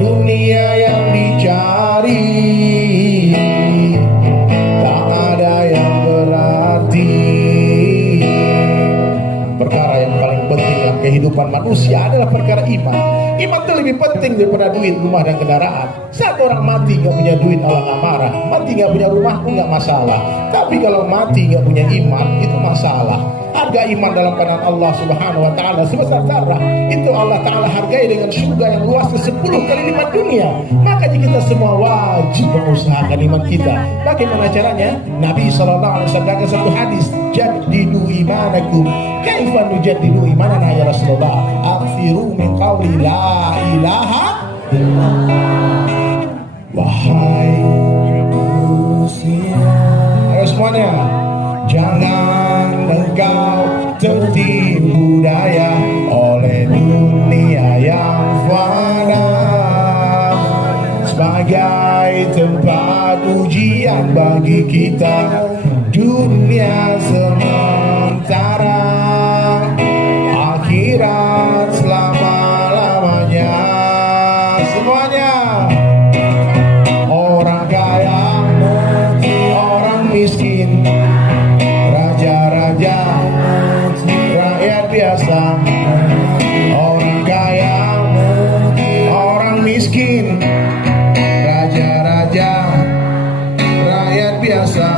Dunia yang dicari tak ada yang berarti. Perkara yang paling penting dalam kehidupan manusia adalah perkara iman. Iman itu lebih penting daripada duit, rumah dan kendaraan. Saat orang mati gak punya duit, Allah gak marah. Mati gak punya rumah pun gak masalah. Tapi kalau mati gak punya iman, itu masalah. Harga iman dalam pandangan Allah Subhanahu wa ta'ala sebesar zarah. Itu Allah ta'ala hargai dengan surga yang luasnya 10 kali lipat dunia. Makanya kita semua wajib mengusahakan iman kita. Bagaimana caranya? Nabi SAW sabdakan satu hadis, jaddidu imanakum. Kaifa nujaddidu imanana ya Rasulullah? Akthiru min qawli la ilaha illallah. Wahai manusia, ayo semuanya, jangan engkau tertipu daya oleh dunia yang fana, sebagai tempat ujian bagi kita. Dunia sementara, akhirat selama-lamanya. Semuanya. Orang kaya, orang miskin, raja-raja, rakyat biasa. Orang kaya, orang miskin, raja-raja, rakyat biasa.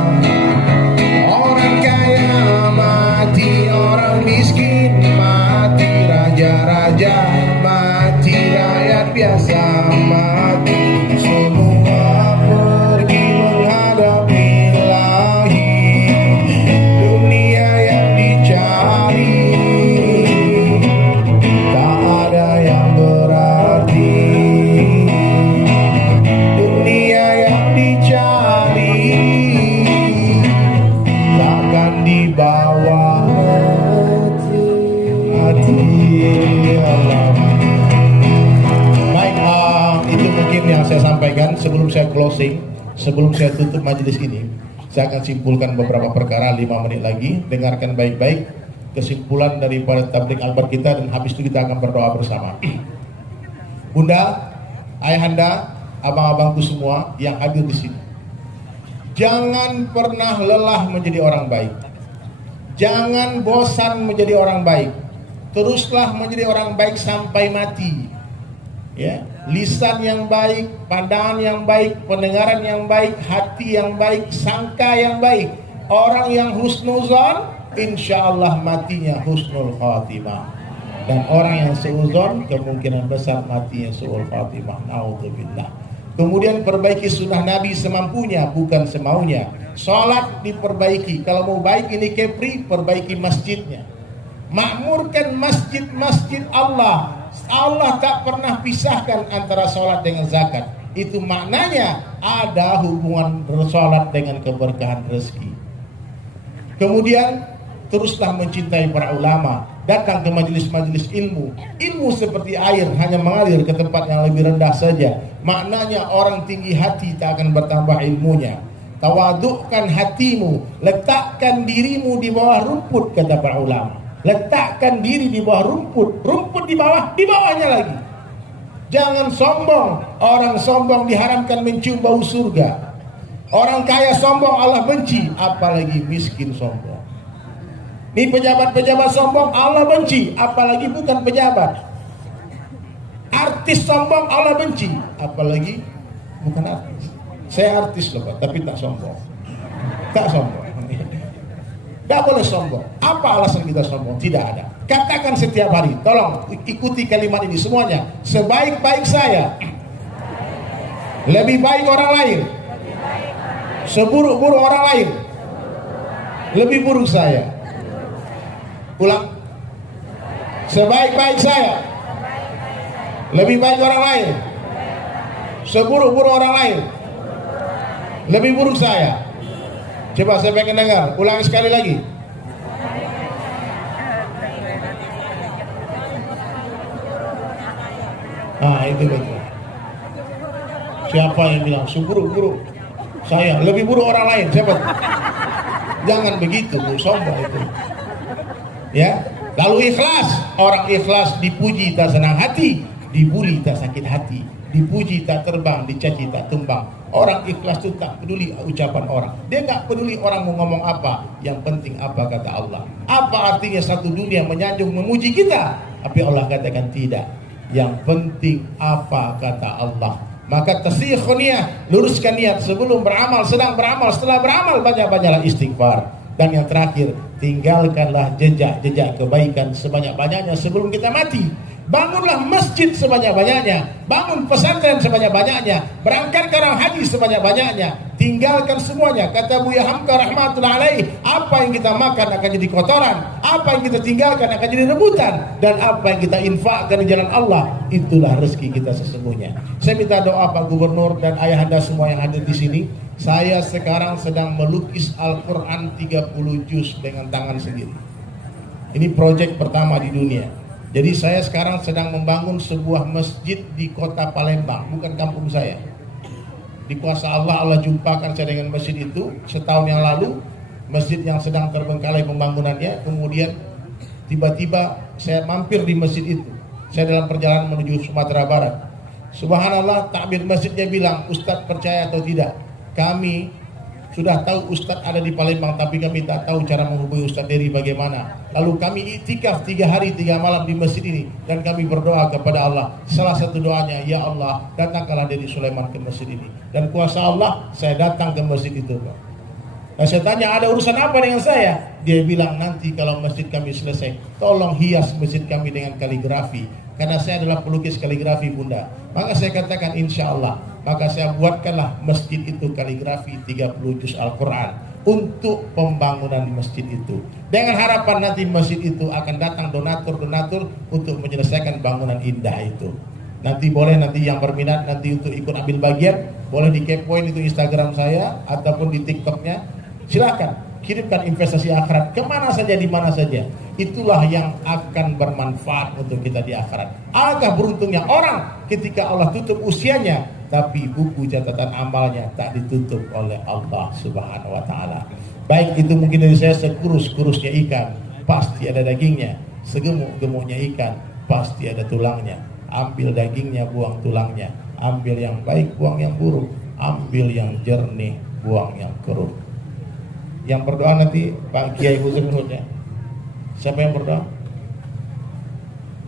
Orang kaya mati, orang miskin mati, raja-raja mati, rakyat biasa mati. Semua pergi menghadapi lahir, dunia yang dicari tak ada yang berarti. Dunia yang dicari takkan dibawa hati. Allah. Baik, itu mungkin yang saya sampaikan. Sebelum saya closing, sebelum saya tutup majelis ini, saya akan simpulkan beberapa perkara 5 menit lagi. Dengarkan baik-baik kesimpulan daripada tabligh akbar kita, dan habis itu kita akan berdoa bersama. Bunda, ayahanda, abang-abangku semua yang hadir di sini, jangan pernah lelah menjadi orang baik. Jangan bosan menjadi orang baik. Teruslah menjadi orang baik sampai mati. Ya, lisan yang baik, pandangan yang baik, pendengaran yang baik, hati yang baik, sangka yang baik. Orang yang husnuzon, insya Allah matinya husnul khatimah. Dan orang yang seuzon, kemungkinan besar matinya su'ul khatimah. Naudzubillah. Kemudian perbaiki sunnah Nabi semampunya, bukan semaunya. Salat diperbaiki. Kalau mau baik ini Kepri, perbaiki masjidnya. Makmurkan masjid-masjid Allah. Allah tak pernah pisahkan antara salat dengan zakat. Itu maknanya ada hubungan salat dengan keberkahan rezeki. Kemudian teruslah mencintai para ulama. Datang ke majelis-majelis ilmu. Ilmu seperti air, hanya mengalir ke tempat yang lebih rendah saja. Maknanya orang tinggi hati tak akan bertambah ilmunya. Tawadukkan hatimu, letakkan dirimu di bawah rumput, kata para ulama. Letakkan diri di bawah rumput, rumput di bawahnya lagi. Jangan sombong. Orang sombong diharamkan mencium bau surga. Orang kaya sombong Allah benci, apalagi miskin sombong. Ini pejabat-pejabat sombong Allah benci, apalagi bukan pejabat. Artis sombong Allah benci, apalagi bukan artis. Saya artis loh Pak, tapi tak sombong. Tak sombong. Tak boleh sombong. Apa alasan kita sombong? Tidak ada. Katakan setiap hari, tolong ikuti kalimat ini semuanya. Sebaik-baik saya, lebih baik orang lain. Seburuk-buruk orang lain, lebih buruk saya. Ulang. Sebaik-baik saya, lebih baik orang lain. Seburuk-buruk orang lain, lebih buruk saya. Coba saya pengen dengar. Ulangi sekali lagi. Itu betul. Siapa yang bilang seburuk-buruk saya, lebih buruk orang lain? Siapa? Jangan begitu, sombong itu. Ya. Lalu ikhlas. Orang ikhlas dipuji tak senang hati, dibuli tak sakit hati, dipuji tak terbang, dicaci tak tumbang. Orang ikhlas itu tak peduli ucapan orang. Dia nggak peduli orang mau ngomong apa. Yang penting apa kata Allah. Apa artinya satu dunia menyanjung memuji kita? Tapi Allah katakan tidak. Yang penting apa kata Allah. Maka tasyikhun niat, luruskan niat sebelum beramal, sedang beramal, setelah beramal banyak-banyaklah istighfar. Dan yang terakhir, tinggalkanlah jejak-jejak kebaikan sebanyak-banyaknya sebelum kita mati. Bangunlah masjid sebanyak-banyaknya, bangun pesantren sebanyak-banyaknya, berangkatkan orang haji sebanyak-banyaknya, tinggalkan semuanya. Kata Buya Hamka rahmatullah alaih, apa yang kita makan akan jadi kotoran, apa yang kita tinggalkan akan jadi rebutan, dan apa yang kita infakkan di jalan Allah, itulah rezeki kita sesungguhnya. Saya minta doa Pak Gubernur dan ayahanda semua yang hadir di sini. Saya sekarang sedang melukis Al-Quran 30 juz dengan tangan sendiri. Ini proyek pertama di dunia. Jadi saya sekarang sedang membangun sebuah masjid di kota Palembang, bukan kampung saya. Di kuasa Allah, Allah jumpakan saya dengan masjid itu setahun yang lalu. masjid yang sedang terbengkalai pembangunannya. Kemudian tiba-tiba saya mampir di masjid itu. Saya dalam perjalanan menuju Sumatera Barat. Subhanallah, takmir masjidnya bilang, "Ustadz percaya atau tidak, kami sudah tahu Ustadz ada di Palembang, tapi kami tak tahu cara menghubungi Ustadz Dery bagaimana. Lalu kami itikaf 3 hari 3 malam di masjid ini, dan kami berdoa kepada Allah. Salah satu doanya, ya Allah, datangkanlah Dery Sulaiman ke masjid ini. Dan kuasa Allah, saya datang ke masjid itu, Pak. Nah, saya tanya, ada urusan apa dengan saya? Dia bilang, nanti kalau masjid kami selesai, tolong hias masjid kami dengan kaligrafi. Karena saya adalah pelukis kaligrafi, Bunda. Maka saya katakan, insya Allah. Maka saya buatkanlah masjid itu kaligrafi 30 juz Al-Quran untuk pembangunan masjid itu. Dengan harapan nanti masjid itu akan datang donatur-donatur untuk menyelesaikan bangunan indah itu. Nanti boleh, nanti yang berminat nanti untuk ikut ambil bagian, boleh dikepoin itu Instagram saya ataupun di TikToknya. Silakan kirimkan investasi akhirat kemana saja, di mana saja. Itulah yang akan bermanfaat untuk kita di akhirat. Alangkah beruntungnya orang ketika Allah tutup usianya, tapi buku catatan amalnya tak ditutup oleh Allah Subhanahu wa Ta'ala. Baik itu mungkin dari saya, sekurus-kurusnya ikan pasti ada dagingnya, segemuk-gemuknya ikan pasti ada tulangnya. Ambil dagingnya, buang tulangnya. Ambil yang baik, buang yang buruk. Ambil yang jernih, buang yang keruh. Yang berdoa nanti Pak Kiai Huzur ya. Siapa yang berdoa?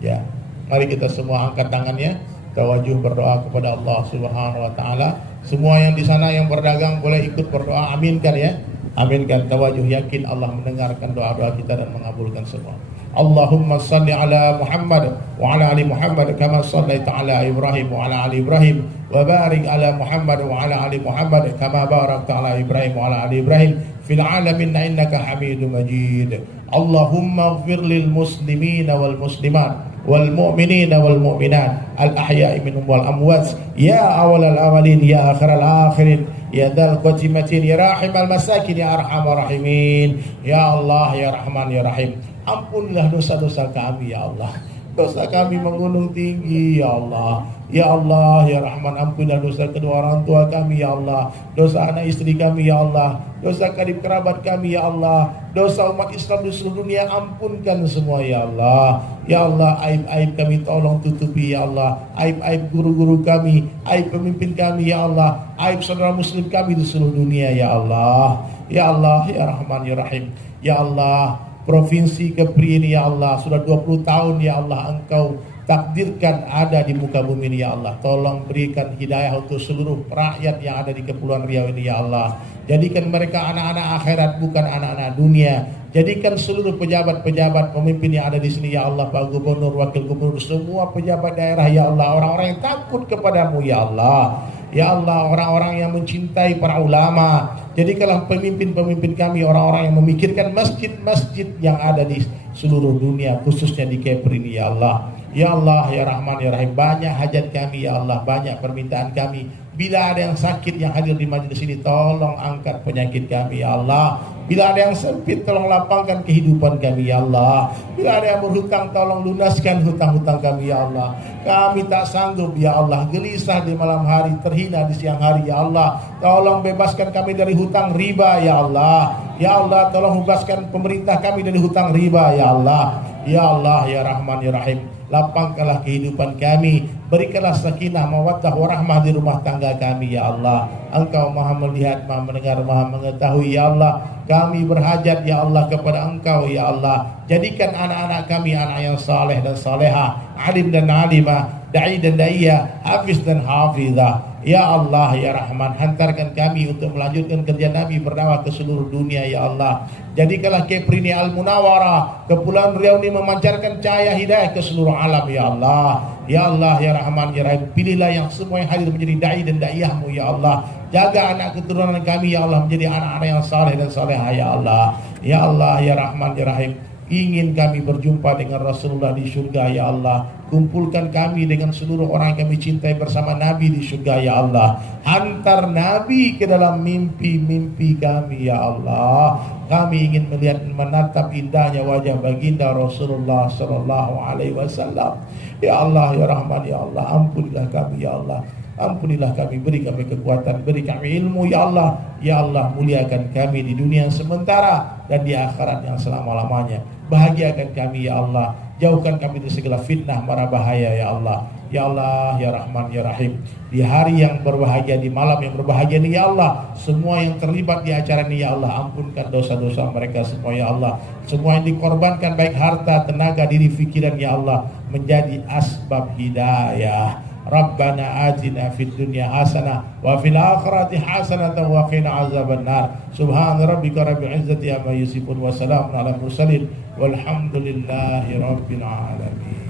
Ya, mari kita semua angkat tangannya, tawajuh berdoa kepada Allah Subhanahu wa Ta'ala. Semua yang di sana yang berdagang boleh ikut berdoa, aminkan ya. Aminkan, tawajuh, yakin Allah mendengarkan doa-doa kita dan mengabulkan semua. Allahumma salli ala Muhammad wa ala ali Muhammad kama sallaita ala Ibrahim wa ala ali Ibrahim wa barik ala Muhammad wa ala ali Muhammad kama barakta ala Ibrahim wa ala ali Ibrahim fil alamin innaka Hamidum Majid. Allahumma ighfir lil muslimin wal muslimat wal mu'minin wal mu'minat al ahya'i minhum wal amwat ya awalal awalin ya akhiral akhirin ya dzal qatimatin ya rahimal masakin ya arhamar rahimin ya Allah ya Rahman ya Rahim. Ampunilah dosa-dosa kami ya Allah. Dosa kami menggunung tinggi ya Allah. Ya Allah ya Rahman, ampunilah dosa kedua orang tua kami ya Allah. Dosa anak istri kami ya Allah. Dosa karib kerabat kami ya Allah. Dosa umat Islam di seluruh dunia, ampunkan semua ya Allah. Ya Allah, aib-aib kami tolong tutupi ya Allah. Aib-aib guru-guru kami, aib pemimpin kami ya Allah. Aib saudara muslim kami di seluruh dunia ya Allah. Ya Allah ya Rahman ya Rahim. Ya Allah, Provinsi Kepri ini ya Allah, sudah 20 tahun ya Allah Engkau takdirkan ada di muka bumi ini ya Allah. Tolong berikan hidayah untuk seluruh rakyat yang ada di Kepulauan Riau ini ya Allah. Jadikan mereka anak-anak akhirat, bukan anak-anak dunia. Jadikan seluruh pejabat-pejabat pemimpin yang ada di sini ya Allah, Pak Gubernur, Wakil Gubernur, semua pejabat daerah ya Allah, orang-orang yang takut kepadamu ya Allah. Ya Allah, orang-orang yang mencintai para ulama. Jadikanlah pemimpin-pemimpin kami orang-orang yang memikirkan masjid-masjid yang ada di seluruh dunia, khususnya di Kepri ini ya Allah. Ya Allah ya Rahman ya Rahim, banyak hajat kami ya Allah, banyak permintaan kami. Bila ada yang sakit yang hadir di majelis ini, tolong angkat penyakit kami ya Allah. Bila ada yang sempit, tolong lapangkan kehidupan kami ya Allah. Bila ada yang berhutang, tolong lunaskan hutang-hutang kami ya Allah. Kami tak sanggup ya Allah, gelisah di malam hari, terhina di siang hari ya Allah. Tolong bebaskan kami dari hutang riba ya Allah. Ya Allah, tolong bebaskan pemerintah kami dari hutang riba ya Allah. Ya Allah ya Rahman ya Rahim, lapangkanlah kehidupan kami, berikanlah sakinah, mawaddah, warahmah di rumah tangga kami ya Allah. Engkau maha melihat, maha mendengar, maha mengetahui ya Allah. Kami berhajat ya Allah kepada Engkau ya Allah. Jadikan anak-anak kami anak yang saleh dan salehah, alim dan alimah, da'i dan da'iyah, hafiz dan hafizah. Ya Allah ya Rahman, hantarkan kami untuk melanjutkan kerja Nabi berdakwah ke seluruh dunia ya Allah. Jadikanlah Kepri ini Al-Munawwarah, Kepulauan Riau ini memancarkan cahaya hidayah ke seluruh alam ya Allah. Ya Allah ya Rahman ya Rahim, pilihlah yang semua yang hadir menjadi da'i dan da'iyahmu ya Allah. Jaga anak keturunan kami ya Allah menjadi anak-anak yang saleh dan salehah ya Allah. Ya Allah ya Rahman ya Rahim, ingin kami berjumpa dengan Rasulullah di surga ya Allah. Kumpulkan kami dengan seluruh orang yang kami cintai bersama Nabi di surga ya Allah. Hantar Nabi ke dalam mimpi-mimpi kami ya Allah. Kami ingin melihat, menatap indahnya wajah baginda Rasulullah sallallahu alaihi wasallam. Ya Allah ya Rahman ya Allah, ampunilah kami ya Allah. Ampunilah kami, beri kami kekuatan, beri kami ilmu ya Allah. Ya Allah, muliakan kami di dunia yang sementara dan di akhirat yang selama-lamanya. Bahagiakan kami ya Allah, jauhkan kami dari segala fitnah mara bahaya ya Allah. Ya Allah, ya Rahman, ya Rahim. Di hari yang berbahagia, di malam yang berbahagia ini ya Allah, semua yang terlibat di acara ini ya Allah, ampunkan dosa-dosa mereka semua ya Allah. Semua yang dikorbankan baik harta, tenaga, diri, pikiran ya Allah, menjadi asbab hidayah. Rabbana atina fid dunya hasanah wa fil akhirati hasanatan wa qina azabannar. Subhana rabbika rabbil izzati amma yasifun wa salamun ala mursalin walhamdulillahi rabbil alamin.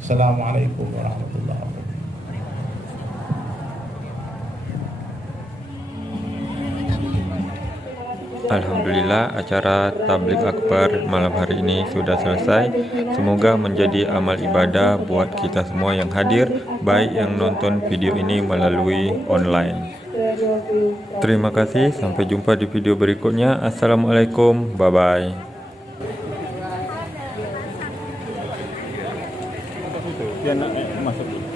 Assalamualaikum warahmatullahi wabarakatuh. Alhamdulillah, acara tabligh akbar malam hari ini sudah selesai. Semoga menjadi amal ibadah buat kita semua yang hadir, baik yang nonton video ini melalui online. Terima kasih, sampai jumpa di video berikutnya. Assalamualaikum, bye-bye. Dia nak masuk.